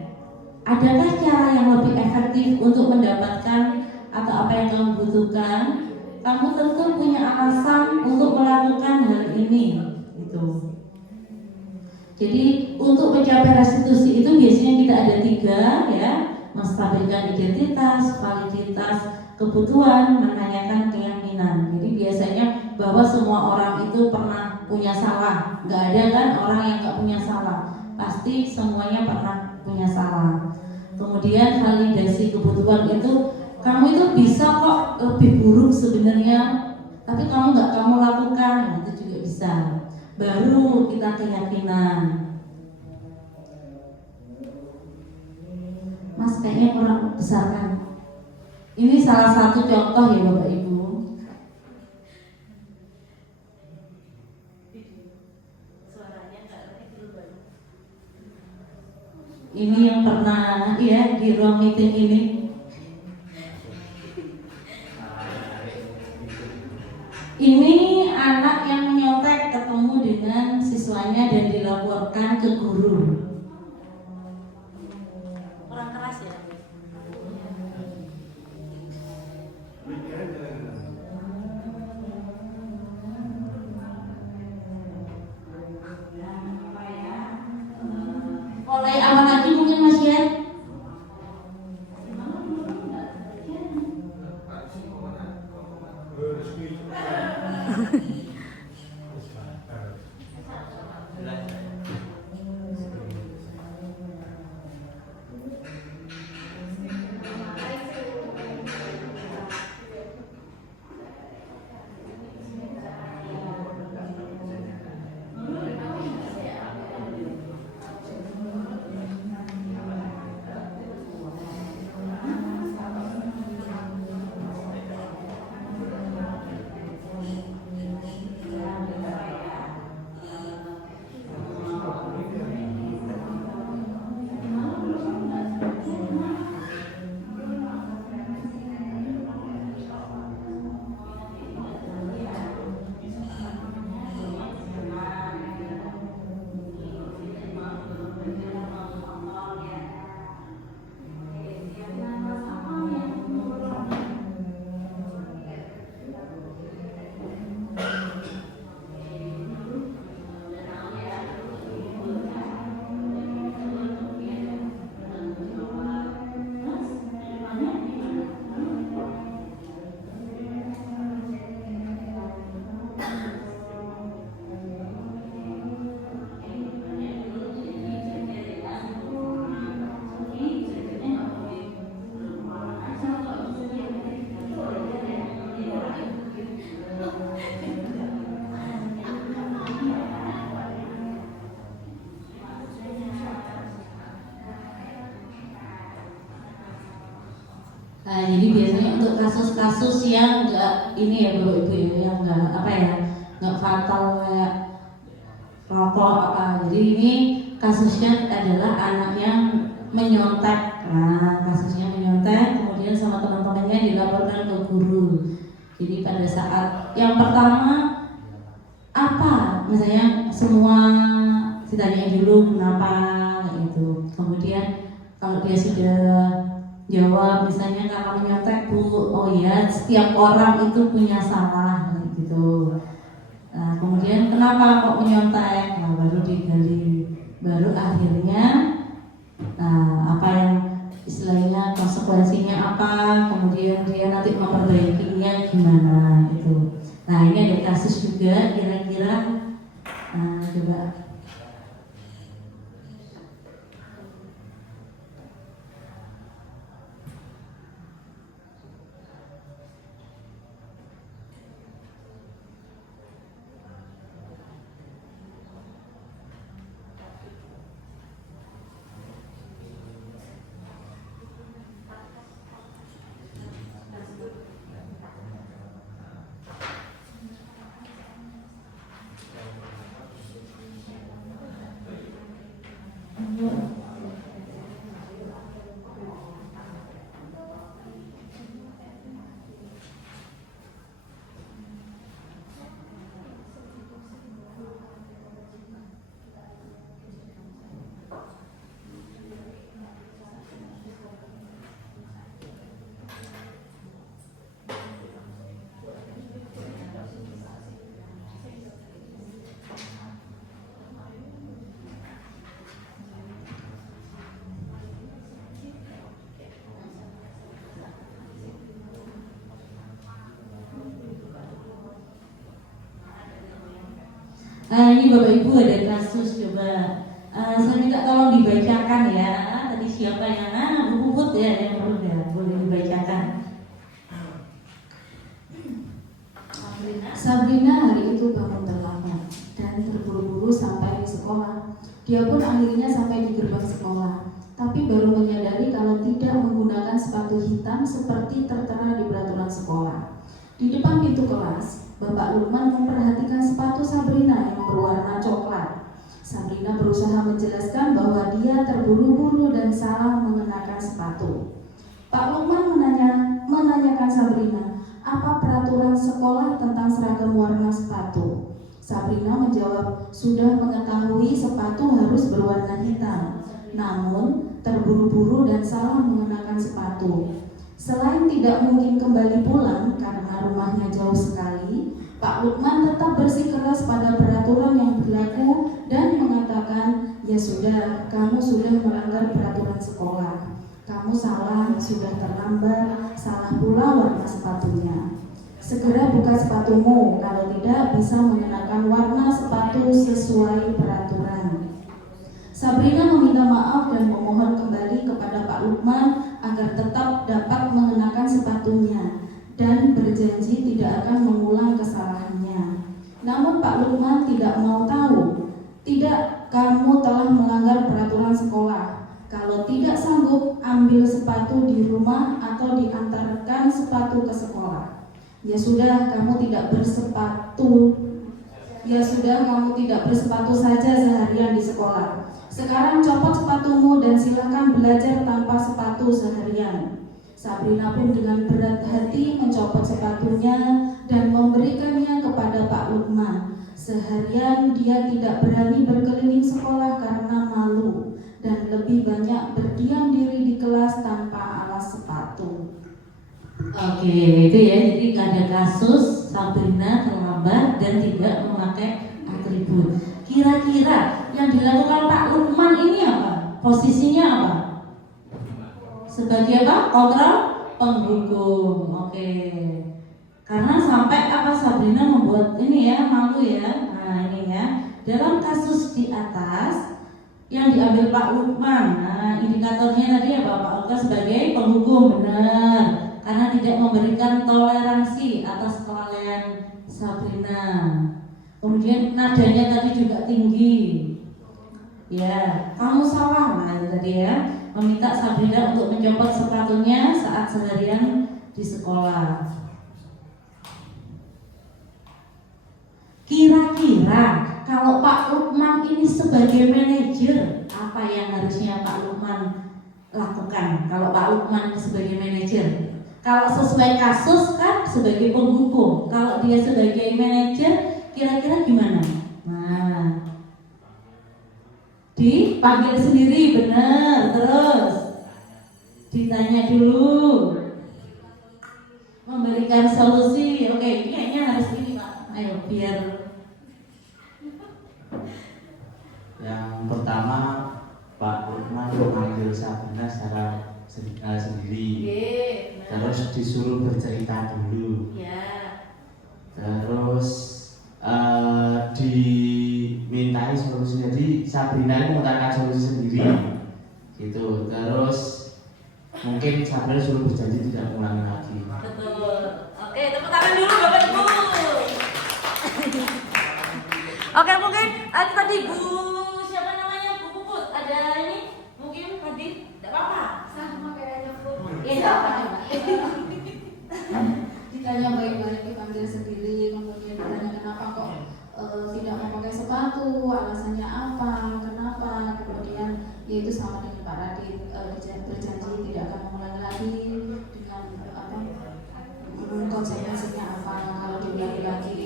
Adakah cara yang lebih efektif untuk mendapatkan atau apa yang kamu butuhkan? Kamu tentu punya alasan untuk melakukan hal ini, gitu. Jadi untuk mencapai restitusi itu biasanya kita ada 3 ya, menstabilkan identitas, validitas kebutuhan, menanyakan keyakinan. Jadi biasanya bahwa semua orang itu pernah punya salah, nggak ada kan orang yang nggak punya salah, pasti semuanya pernah punya salah. Kemudian validasi kebutuhan itu kamu itu bisa kok lebih buruk sebenarnya, tapi kamu nggak kamu lakukan, itu juga bisa. Baru kita keyakinan. Mas kayaknya kurang besar kan? Ini salah satu contoh ya Bapak Ibu. Ini yang pernah ya di ruang meeting ini. Ini anak yang menyontek ketemu dengan siswanya dan dilaporkan ke guru. Orang keras ya. Mulai awal lagi mungkin Mas Yan. Nah, jadi biasanya untuk kasus-kasus yang enggak ini ya Bapak Ibu ya, yang enggak apa ya, enggak fatal kayak rokok apa. Jadi ini kasusnya adalah anak yang menyontek. Nah, kasusnya menyontek, kemudian sama teman-temannya dilaporkan ke guru. Jadi pada saat yang pertama apa, misalnya semua ditanya dulu kenapa gitu. Kemudian kalau dia sudah jawab misalnya kalau menyontek Bu, oh ya setiap orang itu punya salah gitu. Nah, kemudian kenapa kok menyontek? Nah, baru digali, baru akhirnya apa yang istilahnya konsekuensinya apa, kemudian dia nanti memperbaikinya gimana gitu. Nah, ini ada kasus juga kira-kira coba. Ini Bapak Ibu ada kasus coba. Saya minta tolong dibacakan ya. Tadi siapa yang Bu Puput ya yang boleh dibacakan. Sabrina hari itu bangun terlambat dan terburu-buru sampai di sekolah. Dia pun akhirnya sampai di gerbang sekolah. tapi baru menyadari kalau tidak menggunakan sepatu hitam seperti tertera di peraturan sekolah. Di depan pintu kelas, Bapak Lukman memperhatikan sepatu Sabrina yang berwarna coklat. Sabrina berusaha menjelaskan bahwa dia terburu-buru dan salah mengenakan sepatu. Pak Lukman menanyakan Sabrina, apa peraturan sekolah tentang seragam warna sepatu? Sabrina menjawab, sudah mengetahui sepatu harus berwarna hitam, namun terburu-buru dan salah mengenakan sepatu. Selain tidak mungkin kembali pulang karena rumahnya jauh sekali, Pak Lukman tetap bersikeras pada peraturan yang berlaku dan mengatakan, ya sudah, kamu sudah melanggar peraturan sekolah. Kamu salah, sudah terlambat, salah pula warna sepatunya. Segera buka sepatumu, kalau tidak bisa mengenakan warna sepatu sesuai peraturan. Sabrina meminta maaf dan memohon kembali kepada Pak Lukman agar tetap dapat mengenakan sepatunya dan berjanji tidak akan mengulang kesalahannya. Namun Pak Lukman tidak mau tahu. Tidak, kamu telah melanggar peraturan sekolah. Kalau tidak sanggup, ambil sepatu di rumah atau diantarkan sepatu ke sekolah. Ya sudah, kamu tidak bersepatu. Ya sudah, kamu tidak bersepatu saja seharian di sekolah. Sekarang copot sepatumu dan silakan belajar tanpa sepatu seharian. Sabrina pun dengan berat hati mencopot sepatunya dan memberikannya kepada Pak Lukman. Seharian dia tidak berani berkeliling sekolah karena malu dan lebih banyak berdiam diri di kelas tanpa alas sepatu. Oke, itu ya. Jadi ada kasus Sabrina terlambat dan tidak memakai atribut. Kira-kira yang dilakukan Pak Lukman ini apa? Posisinya apa? Sebagai apa? Kontrol penghukum. Oke. Karena sampai apa Sabrina membuat ini ya malu ya. Nah ini ya. Dalam kasus di atas yang diambil Pak Lukman. Nah indikatornya tadi apa? Pak Lukman sebagai penghukum, benar. Karena tidak memberikan toleransi atas kelalaian Sabrina. Kemudian nadanya tadi juga tinggi. Ya, kamu salah lah tadi ya. Meminta Sabrina untuk mencopot sepatunya saat seharian di sekolah. Kira-kira kalau Pak Lukman ini sebagai manajer, apa yang harusnya Pak Lukman lakukan? Kalau Pak Lukman sebagai manajer, kalau sesuai kasus kan sebagai penghukum. Kalau dia sebagai manajer, kira-kira gimana? Nah, dipanggil sendiri, benar. Terus ditanya dulu, memberikan solusi. Oke, kayaknya harus ini Pak. Ayo biar. Yang pertama, Pak Lukman memanggil Sabrina secara sendiri. Terus disuruh bercerita dulu. Terus dimintai solusi. Jadi Sabrina itu mengatakan solusi sendiri gitu. Terus mungkin Sabrina suruh berjanji tidak mengulangi lagi. Betul. Oke, tepuk tangan dulu Bapak Ibu. Oke, mungkin tadi Bu siapa namanya Bu Puput ada ini mungkin tadi tidak apa-apa. Sama kayaknya Bu. Iya, tidak apa-apa. Ditanya baik-baik, dipanggil sendiri, kemudian ditanya kenapa kok tidak mau pakai sepatu, alasannya apa, kenapa, kemudian yaitu sama dengan Pak Radit berjanji tidak akan mengulangi lagi dengan apa konsekuensinya apa kalau diulangi lagi.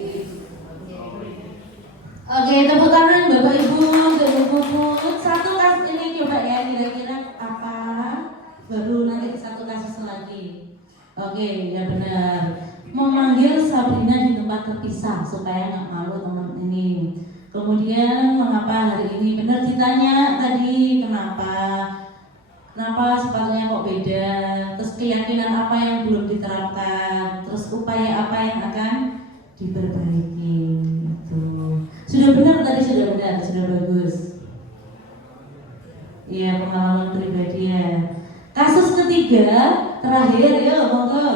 Oke, tepuk tangan Bapak Ibu untuk Bu Puput. Satu kasus ini coba ya, kira-kira apa? Baru nanti satu kasus lagi. Oke, ya benar. Memanggil Sabrina di tempat terpisah supaya nggak malu teman ini. Kemudian mengapa hari ini benar ditanya tadi kenapa sepatunya kok beda, terus keyakinan apa yang belum diterapkan, terus upaya apa yang akan diperbaiki. Itu sudah benar tadi, sudah benar, sudah bagus. Iya, pengalaman pribadi ya. Kasus ketiga terakhir, yuk monggo.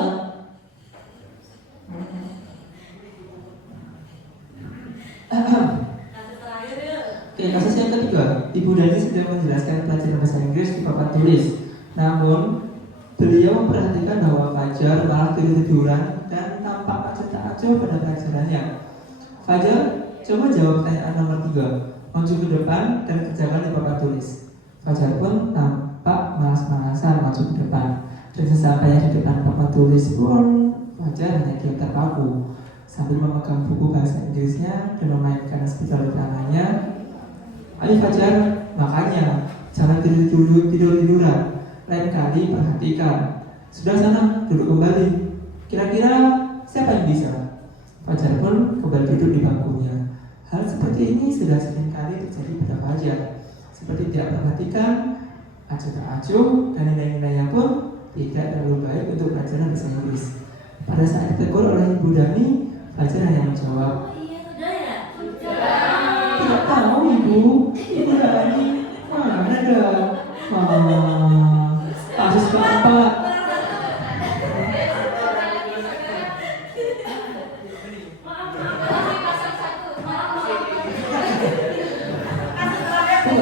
Kasus terakhir yuk. Oke, kasus yang ketiga, Ibu Dani sedang menjelaskan pelajaran bahasa Inggris di papan tulis. Namun, beliau memperhatikan bahwa Fajar malah tidur-tiduran dan tampak acuh-acuh pada pelajarannya. Fajar, coba jawab pertanyaan nomor 3. Maju ke depan dan kerjakan di papan tulis. Fajar pun tampak malas-malasan maju ke depan. Dan sesampainya di depan papan tulis pun, Fajar hanya diam terpaku sambil memegang buku bahasa Inggrisnya dan memainkan spidol di tangannya. Ayo Fajar, makanya jangan tidur-tiduran. Lain kali perhatikan. Sudah sana, duduk kembali. Kira-kira siapa yang bisa? Fajar pun kembali duduk di bangkunya. Hal seperti ini sudah sering kali terjadi pada Fajar. Seperti tidak perhatikan, acuh tak acuh, dan nilai-nilainya pun tidak terlalu baik untuk pelajaran bahasa Inggris. Pada saat ditegur oleh Ibu Dani, Fajar hanya menjawab, tidak tahu Ibu, Ibu Dani, mana ada? Kasus keempat.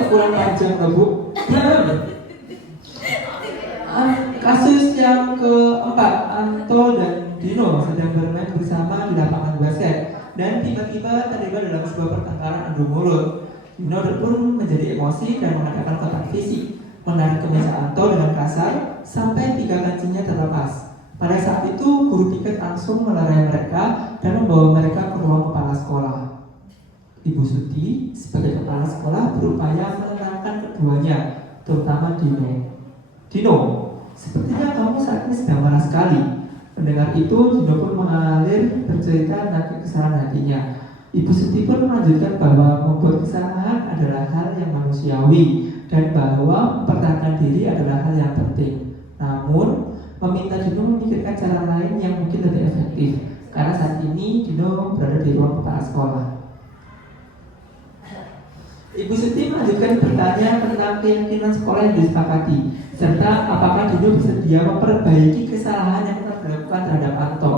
Kurang panjang lah Bu. Kasus yang keempat, Anto dan Dino sedang bermain bersama di lapangan basket dan tiba-tiba terlibat dalam sebuah pertengkaran adu mulut. Dino pun menjadi emosi dan mengadakan kontak fisik, menarik kemeja Anto dengan kasar sampai 3 kancingnya terlepas. Pada saat itu guru piket langsung melerai mereka dan membawa mereka ke ruang kepala sekolah. Ibu Suti sebagai kepala sekolah berupaya menenangkan keduanya, terutama Dino. Dino, sepertinya kamu saat ini sedang marah sekali. Mendengar itu, Dino pun mengalir bercerita tentang kesalahan hatinya. Ibu Suti pun melanjutkan bahwa membuat kesalahan adalah hal yang manusiawi dan bahwa mempertahankan diri adalah hal yang penting. Namun, meminta Dino memikirkan cara lain yang mungkin lebih efektif, karena saat ini Dino berada di ruang kepala sekolah. Ibu Suti melanjutkan bertanya tentang keyakinan sekolah yang disepakati, serta apakah Dino bersedia memperbaiki kesalahan yang telah dilakukan terhadap Anto.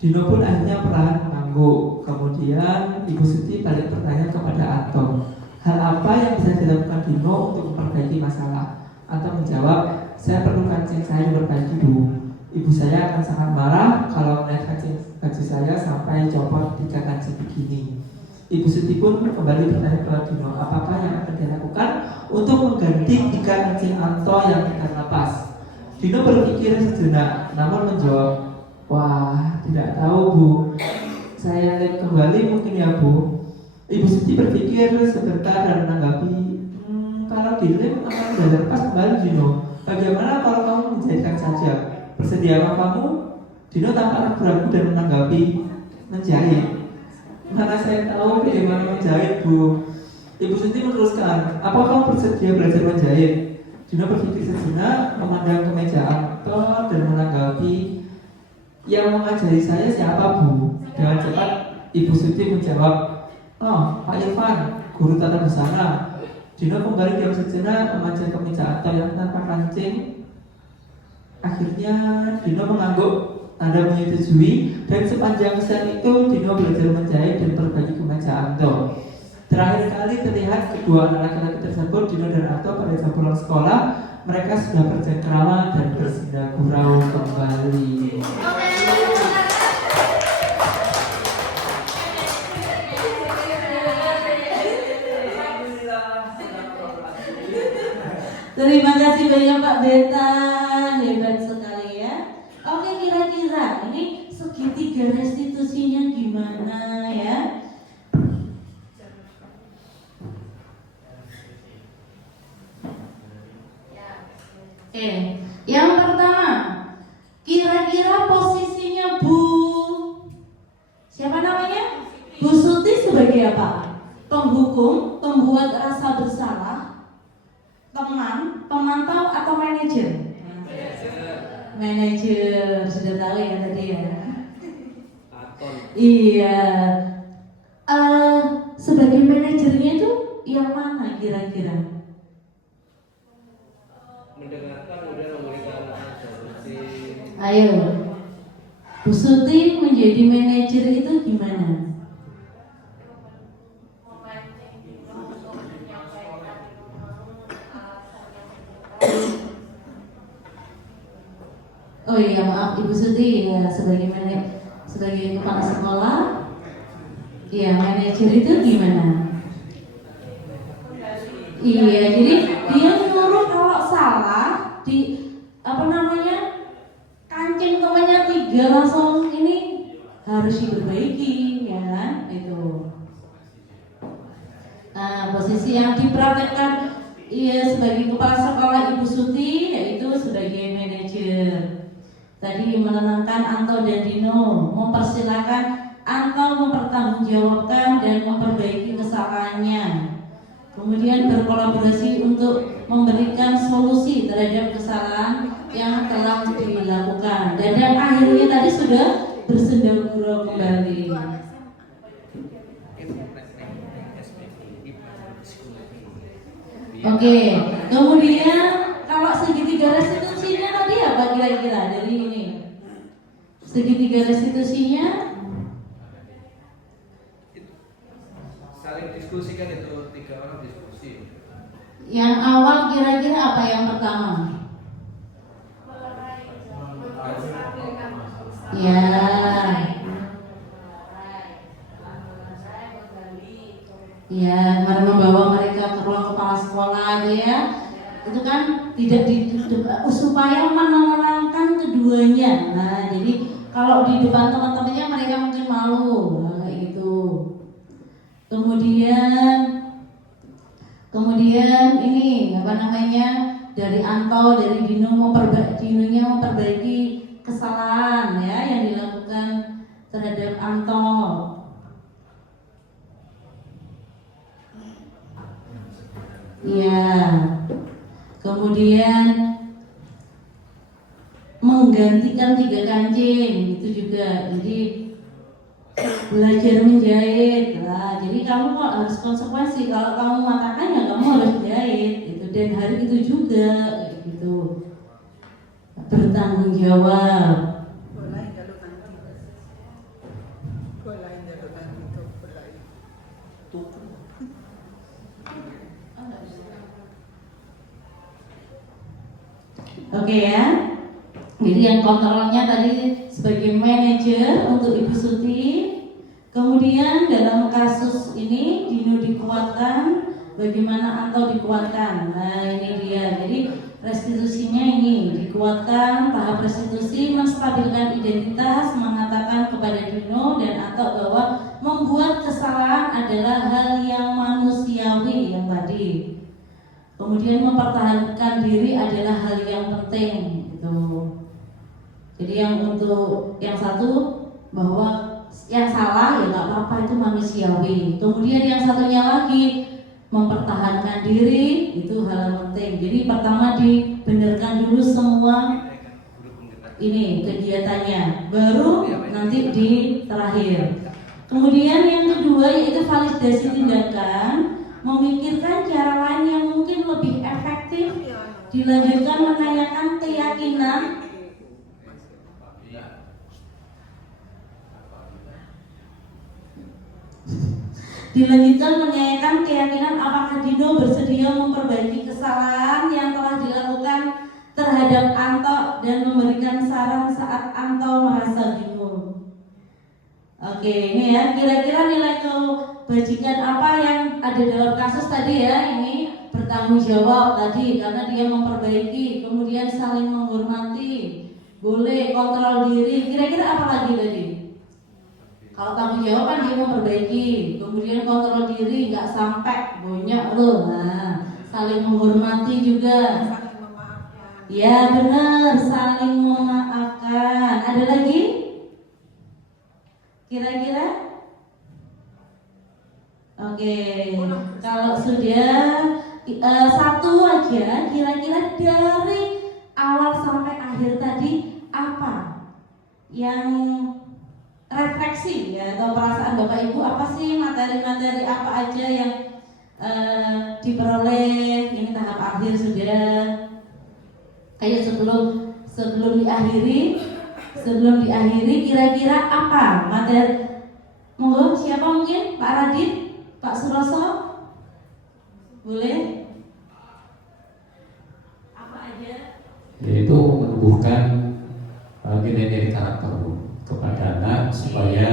Dino pun akhirnya perlahan mengangguk. Kemudian Ibu Suti balik bertanya kepada Anto, hal apa yang bisa dilakukan Dino untuk memperbaiki masalah? Anto menjawab, saya perlu kancing saya diperbaiki Bu. Ibu saya akan sangat marah kalau melihat kancing baju saya sampai copot 3 kancing begini. Ibu Suti pun kembali bertanya kepada Dino, apakah yang akan dilakukan untuk mengganti 3 kancing Anto yang terlepas. Dino berpikir sejenak, namun menjawab, wah, tidak tahu Bu. Saya lihat kembali mungkin ya Bu. Ibu Suti berpikir sebentar dan menanggapi, kalau dilem akan sudah terlepas kembali Dino. Bagaimana kalau kamu menjahitkan saja? Bersediakah kamu? Dino tampak ragu dan menanggapi, menjahit. Mana saya tahu bagaimana menjahit Bu. Ibu Suti meneruskan, apa kamu bersedia belajar menjahit? Dino berpikir sejenak, memandang kemeja Anto dan menanggapi, yang mengajari saya siapa Bu? Dengan cepat Ibu Suti menjawab, oh Pak Irfan, guru tata busana. Dino kembali diam sejenak, memandang kemeja Anto yang tanpa kancing. Akhirnya Dino mengangguk, tanda menyetujui, dan sepanjang siang itu Dino belajar menjahit dan perbaiki kemeja Anto. Terakhir kali terlihat kedua anak laki-laki tersebut, Dino dan Anto, pada jam pulang sekolah. Mereka sudah bercengkrama dan bersindah gurau kembali. Terima kasih banyak Pak Beta, hebat sekali ya. Oke, kira-kira ini segitiga restitusinya gimana ya? Yang pertama, kira-kira posisinya Bu siapa namanya? Bu Suti sebagai apa? Penghukum, pembuat rasa bersalah, teman, pemantau, atau manajer? Manajer, sudah tahu ya tadi ya. Iya. Sebagai manajernya itu yang mana kira-kira? Mendengarkan kemudian memberikan solusi. Ayo, Bu Suti menjadi manajer itu gimana? Oh iya maaf Ibu Suti ya sebagai kepala sekolah, ya manajer itu gimana? Iya jadi dia nyuruh kalau salah di kancing temannya 3 langsung ini harus diperbaiki ya kan itu. Nah, posisi yang dipraktekkan sebagai kepala sekolah Ibu Suti yaitu sebagai manajer. Tadi menenangkan Anto dan Dino, mempersilahkan Anto mempertanggungjawabkan dan memperbaiki kesalahannya. Kemudian berkolaborasi untuk memberikan solusi terhadap kesalahan yang telah dilakukan. Dan akhirnya tadi sudah bersendagurau kembali. Oke, kemudian kalau segitiga restitusinya tadi apa kira-kira dari ini? Segitiga restitusinya saling diskusi kan itu 3 orang diskusi. yang awal kira-kira apa yang pertama? Ya. Ya, membawa mereka ke ruang kepala sekolah ya. Itu kan tidak supaya menenangkan keduanya. Nah, jadi kalau di depan teman-temannya mereka mungkin malu, kayak gitu. Kemudian ini dari Anto, dari Dinonya memperbaiki kesalahan ya yang dilakukan terhadap Anto. Ya. Kemudian menggantikan 3 kancing itu juga. Jadi belajar menjahit. Nah, jadi kamu harus konsekuensi. Kalau kamu matakan ya kamu harus jahit gitu. Dan hari itu juga kayak gitu. Bertanggung jawab. Oke ya. Jadi yang kontrolnya tadi sebagai manajer untuk Ibu Suti. Kemudian dalam kasus ini Dino dikuatkan, bagaimana Anto dikuatkan. Nah ini dia. Jadi restitusinya ini dikuatkan, tahap restitusi menstabilkan identitas, mengatakan kepada Dino dan Anto bahwa membuat kesalahan adalah hal yang manusiawi yang tadi. Kemudian mempertahankan diri adalah hal yang penting gitu. Jadi yang satu bahwa yang salah ya nggak apa-apa itu manusiawi. Kemudian yang satunya lagi mempertahankan diri itu hal yang penting. Jadi pertama dibenarkan dulu semua ini kegiatannya, baru nanti di terakhir. Kemudian yang kedua yaitu validasi tindakan. Memikirkan cara lain yang mungkin lebih efektif, dilanjutkan menanyakan keyakinan apakah Dino bersedia memperbaiki kesalahan yang telah dilakukan terhadap Anto dan memberikan saran saat Anto merasa bingung. Oke, ini ya kira-kira nilai kebajikan apa yang ada dalam kasus tadi ya. Ini bertanggung jawab tadi karena dia memperbaiki, kemudian saling menghormati, boleh kontrol diri. Kira-kira apa lagi tadi? Kalau tanggung jawab kan dia memperbaiki, kemudian kontrol diri, nggak sampai banyak loh. Nah, saling menghormati juga. Ya benar, saling memaafkan. Ada lagi? Kira-kira? Oke, kalau sudah satu aja, kira-kira dari awal sampai akhir tadi apa yang refleksi ya atau perasaan Bapak Ibu, apa sih materi-materi apa aja yang diperoleh? Ini tahap akhir sudah. Ayo sebelum diakhiri kira-kira apa materi? Monggo siapa mungkin Pak Radit, Pak Suroso, boleh? Apa aja? Yaitu menumbuhkan nilai-nilai karakter kepada anak supaya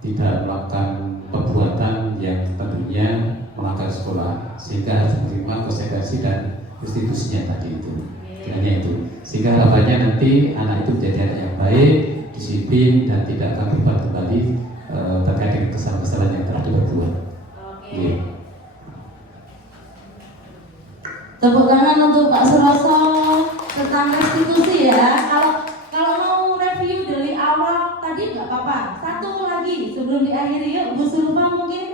tidak melakukan perbuatan yang tentunya melanggar sekolah, sehingga harus menerima konsekuensi dan restitusinya tadi itu. Kiranya itu, sehingga harapannya nanti anak itu menjadi anak yang baik, disiplin, dan tidak akan berbuat kembali terkait dengan kesalahan-kesalahan yang telah diperbuat. Oke. Tepuk tangan untuk Pak Suroso tentang restitusi ya. Kalau mau review dari awal tadi nggak apa-apa. Satu lagi sebelum diakhiri yuk, Bu Sulfa mungkin.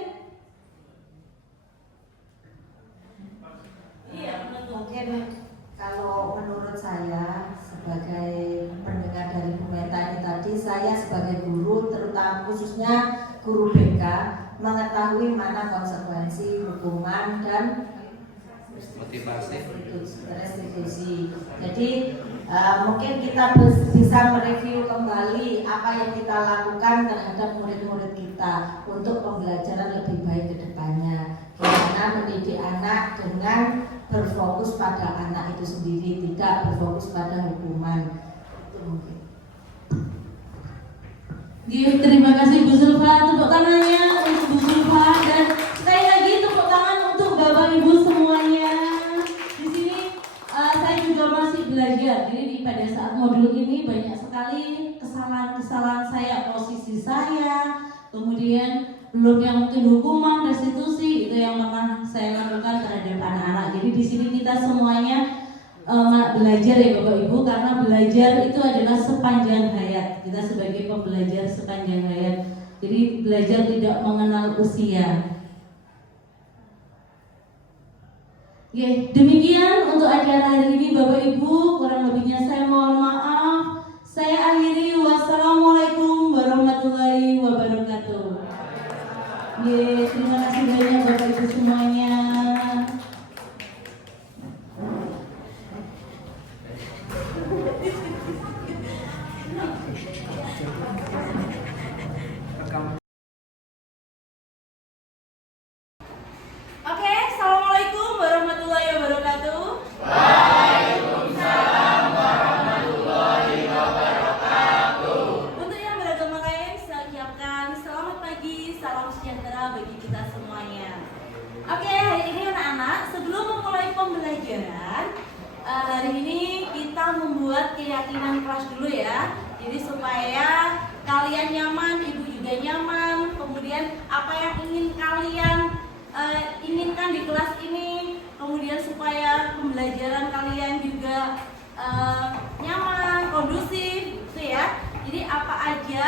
Iya, Mungkin kalau menurut saya sebagai pendengar dari Bu Meta ini tadi, saya sebagai guru, terutama khususnya guru BK, mengetahui mana konsekuensi hukuman dan Motivasi. restitusi. Jadi mungkin kita bisa mereview kembali apa yang kita lakukan terhadap murid-murid kita untuk pembelajaran lebih baik ke depannya. Bagaimana mendidik anak dengan berfokus pada anak itu sendiri, tidak berfokus pada hukuman. Itu mungkin. Terima kasih Bu Sulfa, tepuk tangannya untuk Bu Sulfa, dan sekali lagi tepuk tangan untuk Bapak Ibu semuanya. Di sini saya juga masih belajar. Jadi pada saat modul ini banyak sekali kesalahan-kesalahan saya, posisi saya, kemudian belum yang mungkin hukuman, restitusi itu yang pernah saya lakukan terhadap anak-anak. Jadi di sini kita semuanya belajar ya Bapak Ibu, karena belajar itu adalah sepanjang hayat. Kita sebagai pembelajar sepanjang hayat. Jadi belajar tidak mengenal usia. Oke, demikian untuk acara hari ini Bapak Ibu. Kurang lebihnya saya mohon maaf. Saya akhiri. Wassalamualaikum warahmatullahi wabarakatuh. Terima kasih banyak Bapak Ibu semuanya. Oke, assalamualaikum warahmatullahi wabarakatuh. Untuk yang beragama lain, saya ucapkan selamat pagi, salam sejahtera bagi kita semuanya. Oke, hari ini anak-anak, sebelum memulai pembelajaran, hari ini kita membuat keyakinan kelas dulu ya. Jadi supaya kalian nyaman, ibu juga nyaman. Kemudian apa yang ingin kalian inginkan di kelas ini, kemudian supaya pembelajaran kalian juga nyaman, kondusif, gitu ya. Jadi apa aja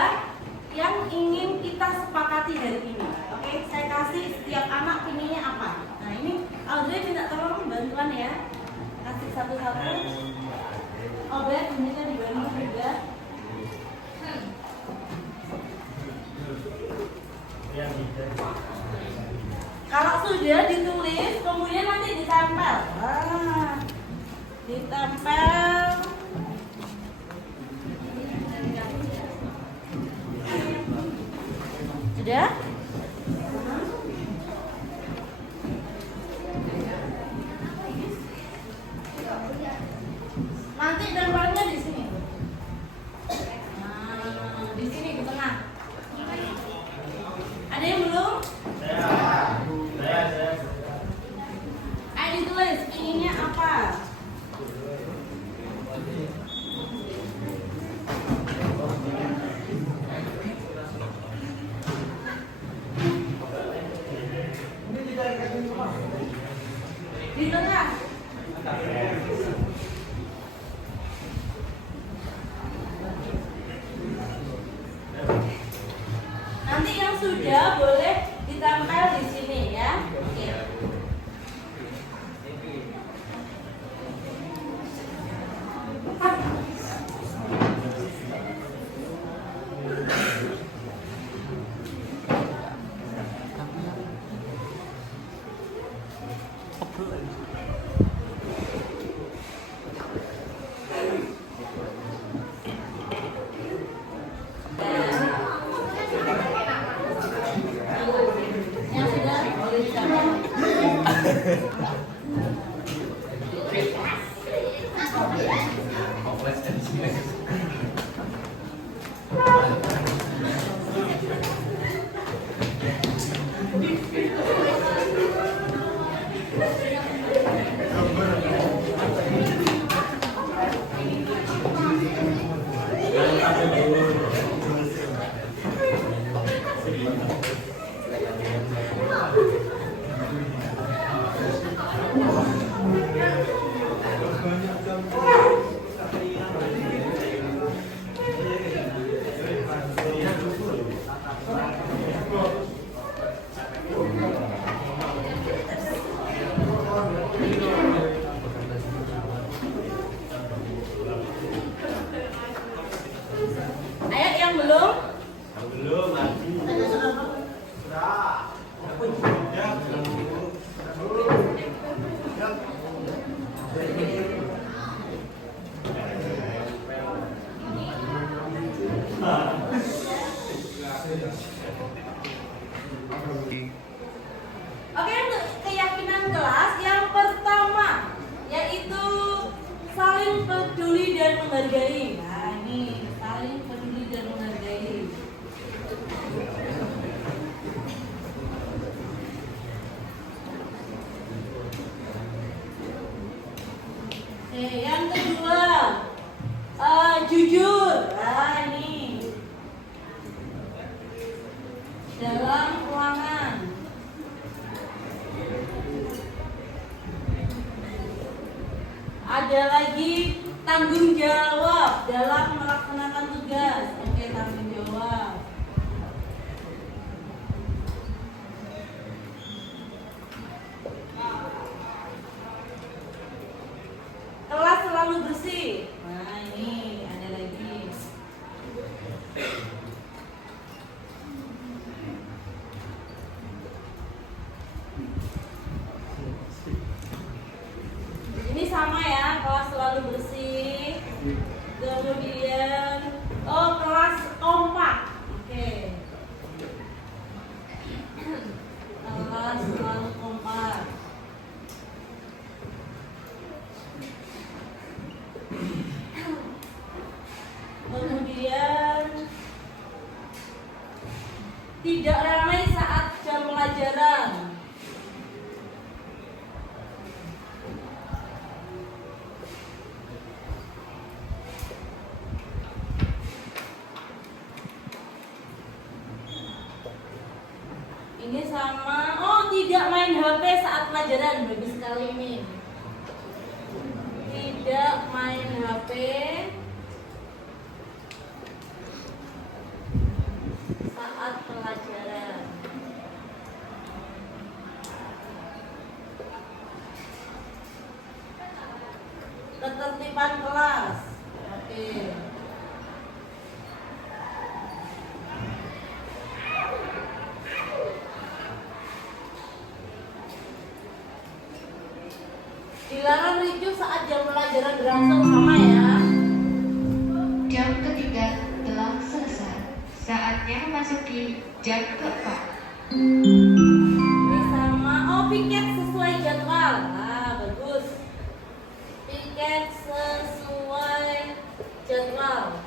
yang ingin kita sepakati hari ini. Oke, saya kasih setiap anak pinginnya apa. Nah ini Audrey minta tolong bantuan ya, kasih satu-satu. Obet ini kan dibantu juga. Kalau sudah ditulis, kemudian nanti ditempel. Ditempel. Sudah? Nanti tempelnya di sini. Nah, di sini di tengah. Ada yang belum? Ayo ditulis, inginnya apa? Di tengah. Nanti yang sudah boleh ditempel di sini ya. Oke. Yang sudah boleh ditempel. Oke, untuk keyakinan kelas yang pertama yaitu saling peduli dan menghargai. Nah, ini saling peduli dan menghargai. Oke, yang kedua jujur. Nah, ini dalam ruangan. Ada lagi tanggung jawab dalam melaksanakan tugas. Oke, tanggung jawab. Kelas selalu bersih. Nah, ini ada lagi. Ini sama ya, kelas selalu bersih. Kemudian kelas kompak. Oke. Kelas selalu kompak. Kemudian tidak ramai saat jam pelajaran. Ini sama. Tidak main HP saat pelajaran. Bagus sekali ini. Tidak main HP saat pelajaran. Ketertiban kelas. Oke. Dilarang ricuh saat jam pelajaran berlangsung, sama ya. Jam ketiga telah selesai. Saatnya masuki jam keempat. Ini sama. Piket sesuai jadwal. Nah, bagus. Piket sesuai jadwal.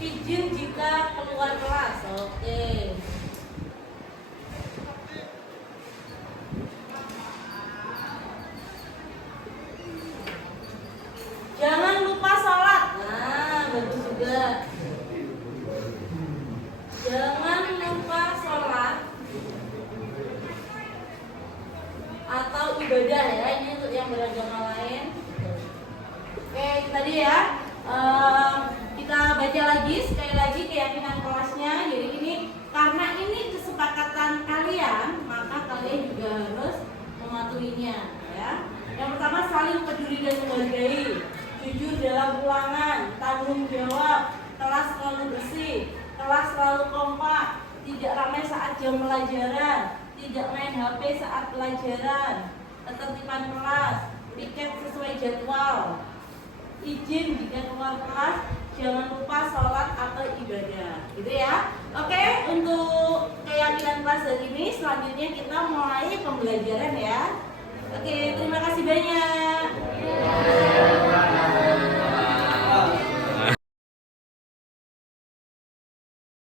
Izin jika keluar kelas. Oke. Jangan lupa sholat. Nah, bagus juga. Jangan lupa sholat atau ibadah ya. Ini untuk yang beragama lain. Oke, tadi ya. Kita baca lagi sekali lagi keyakinan kelasnya. Jadi ini karena ini kesepakatan kalian, maka kalian juga harus mematuhinya ya. Yang pertama, saling peduli dan menghargai, jujur dalam ruangan, tanggung jawab, kelas selalu bersih, kelas selalu kompak, tidak ramai saat jam pelajaran, tidak main HP saat pelajaran, ketertiban kelas, piket sesuai jadwal, izin jika keluar kelas, jangan lupa sholat atau ibadah, gitu ya. Oke, untuk keyakinan kelas hari ini, selanjutnya kita mulai pembelajaran ya. Oke, terima kasih banyak.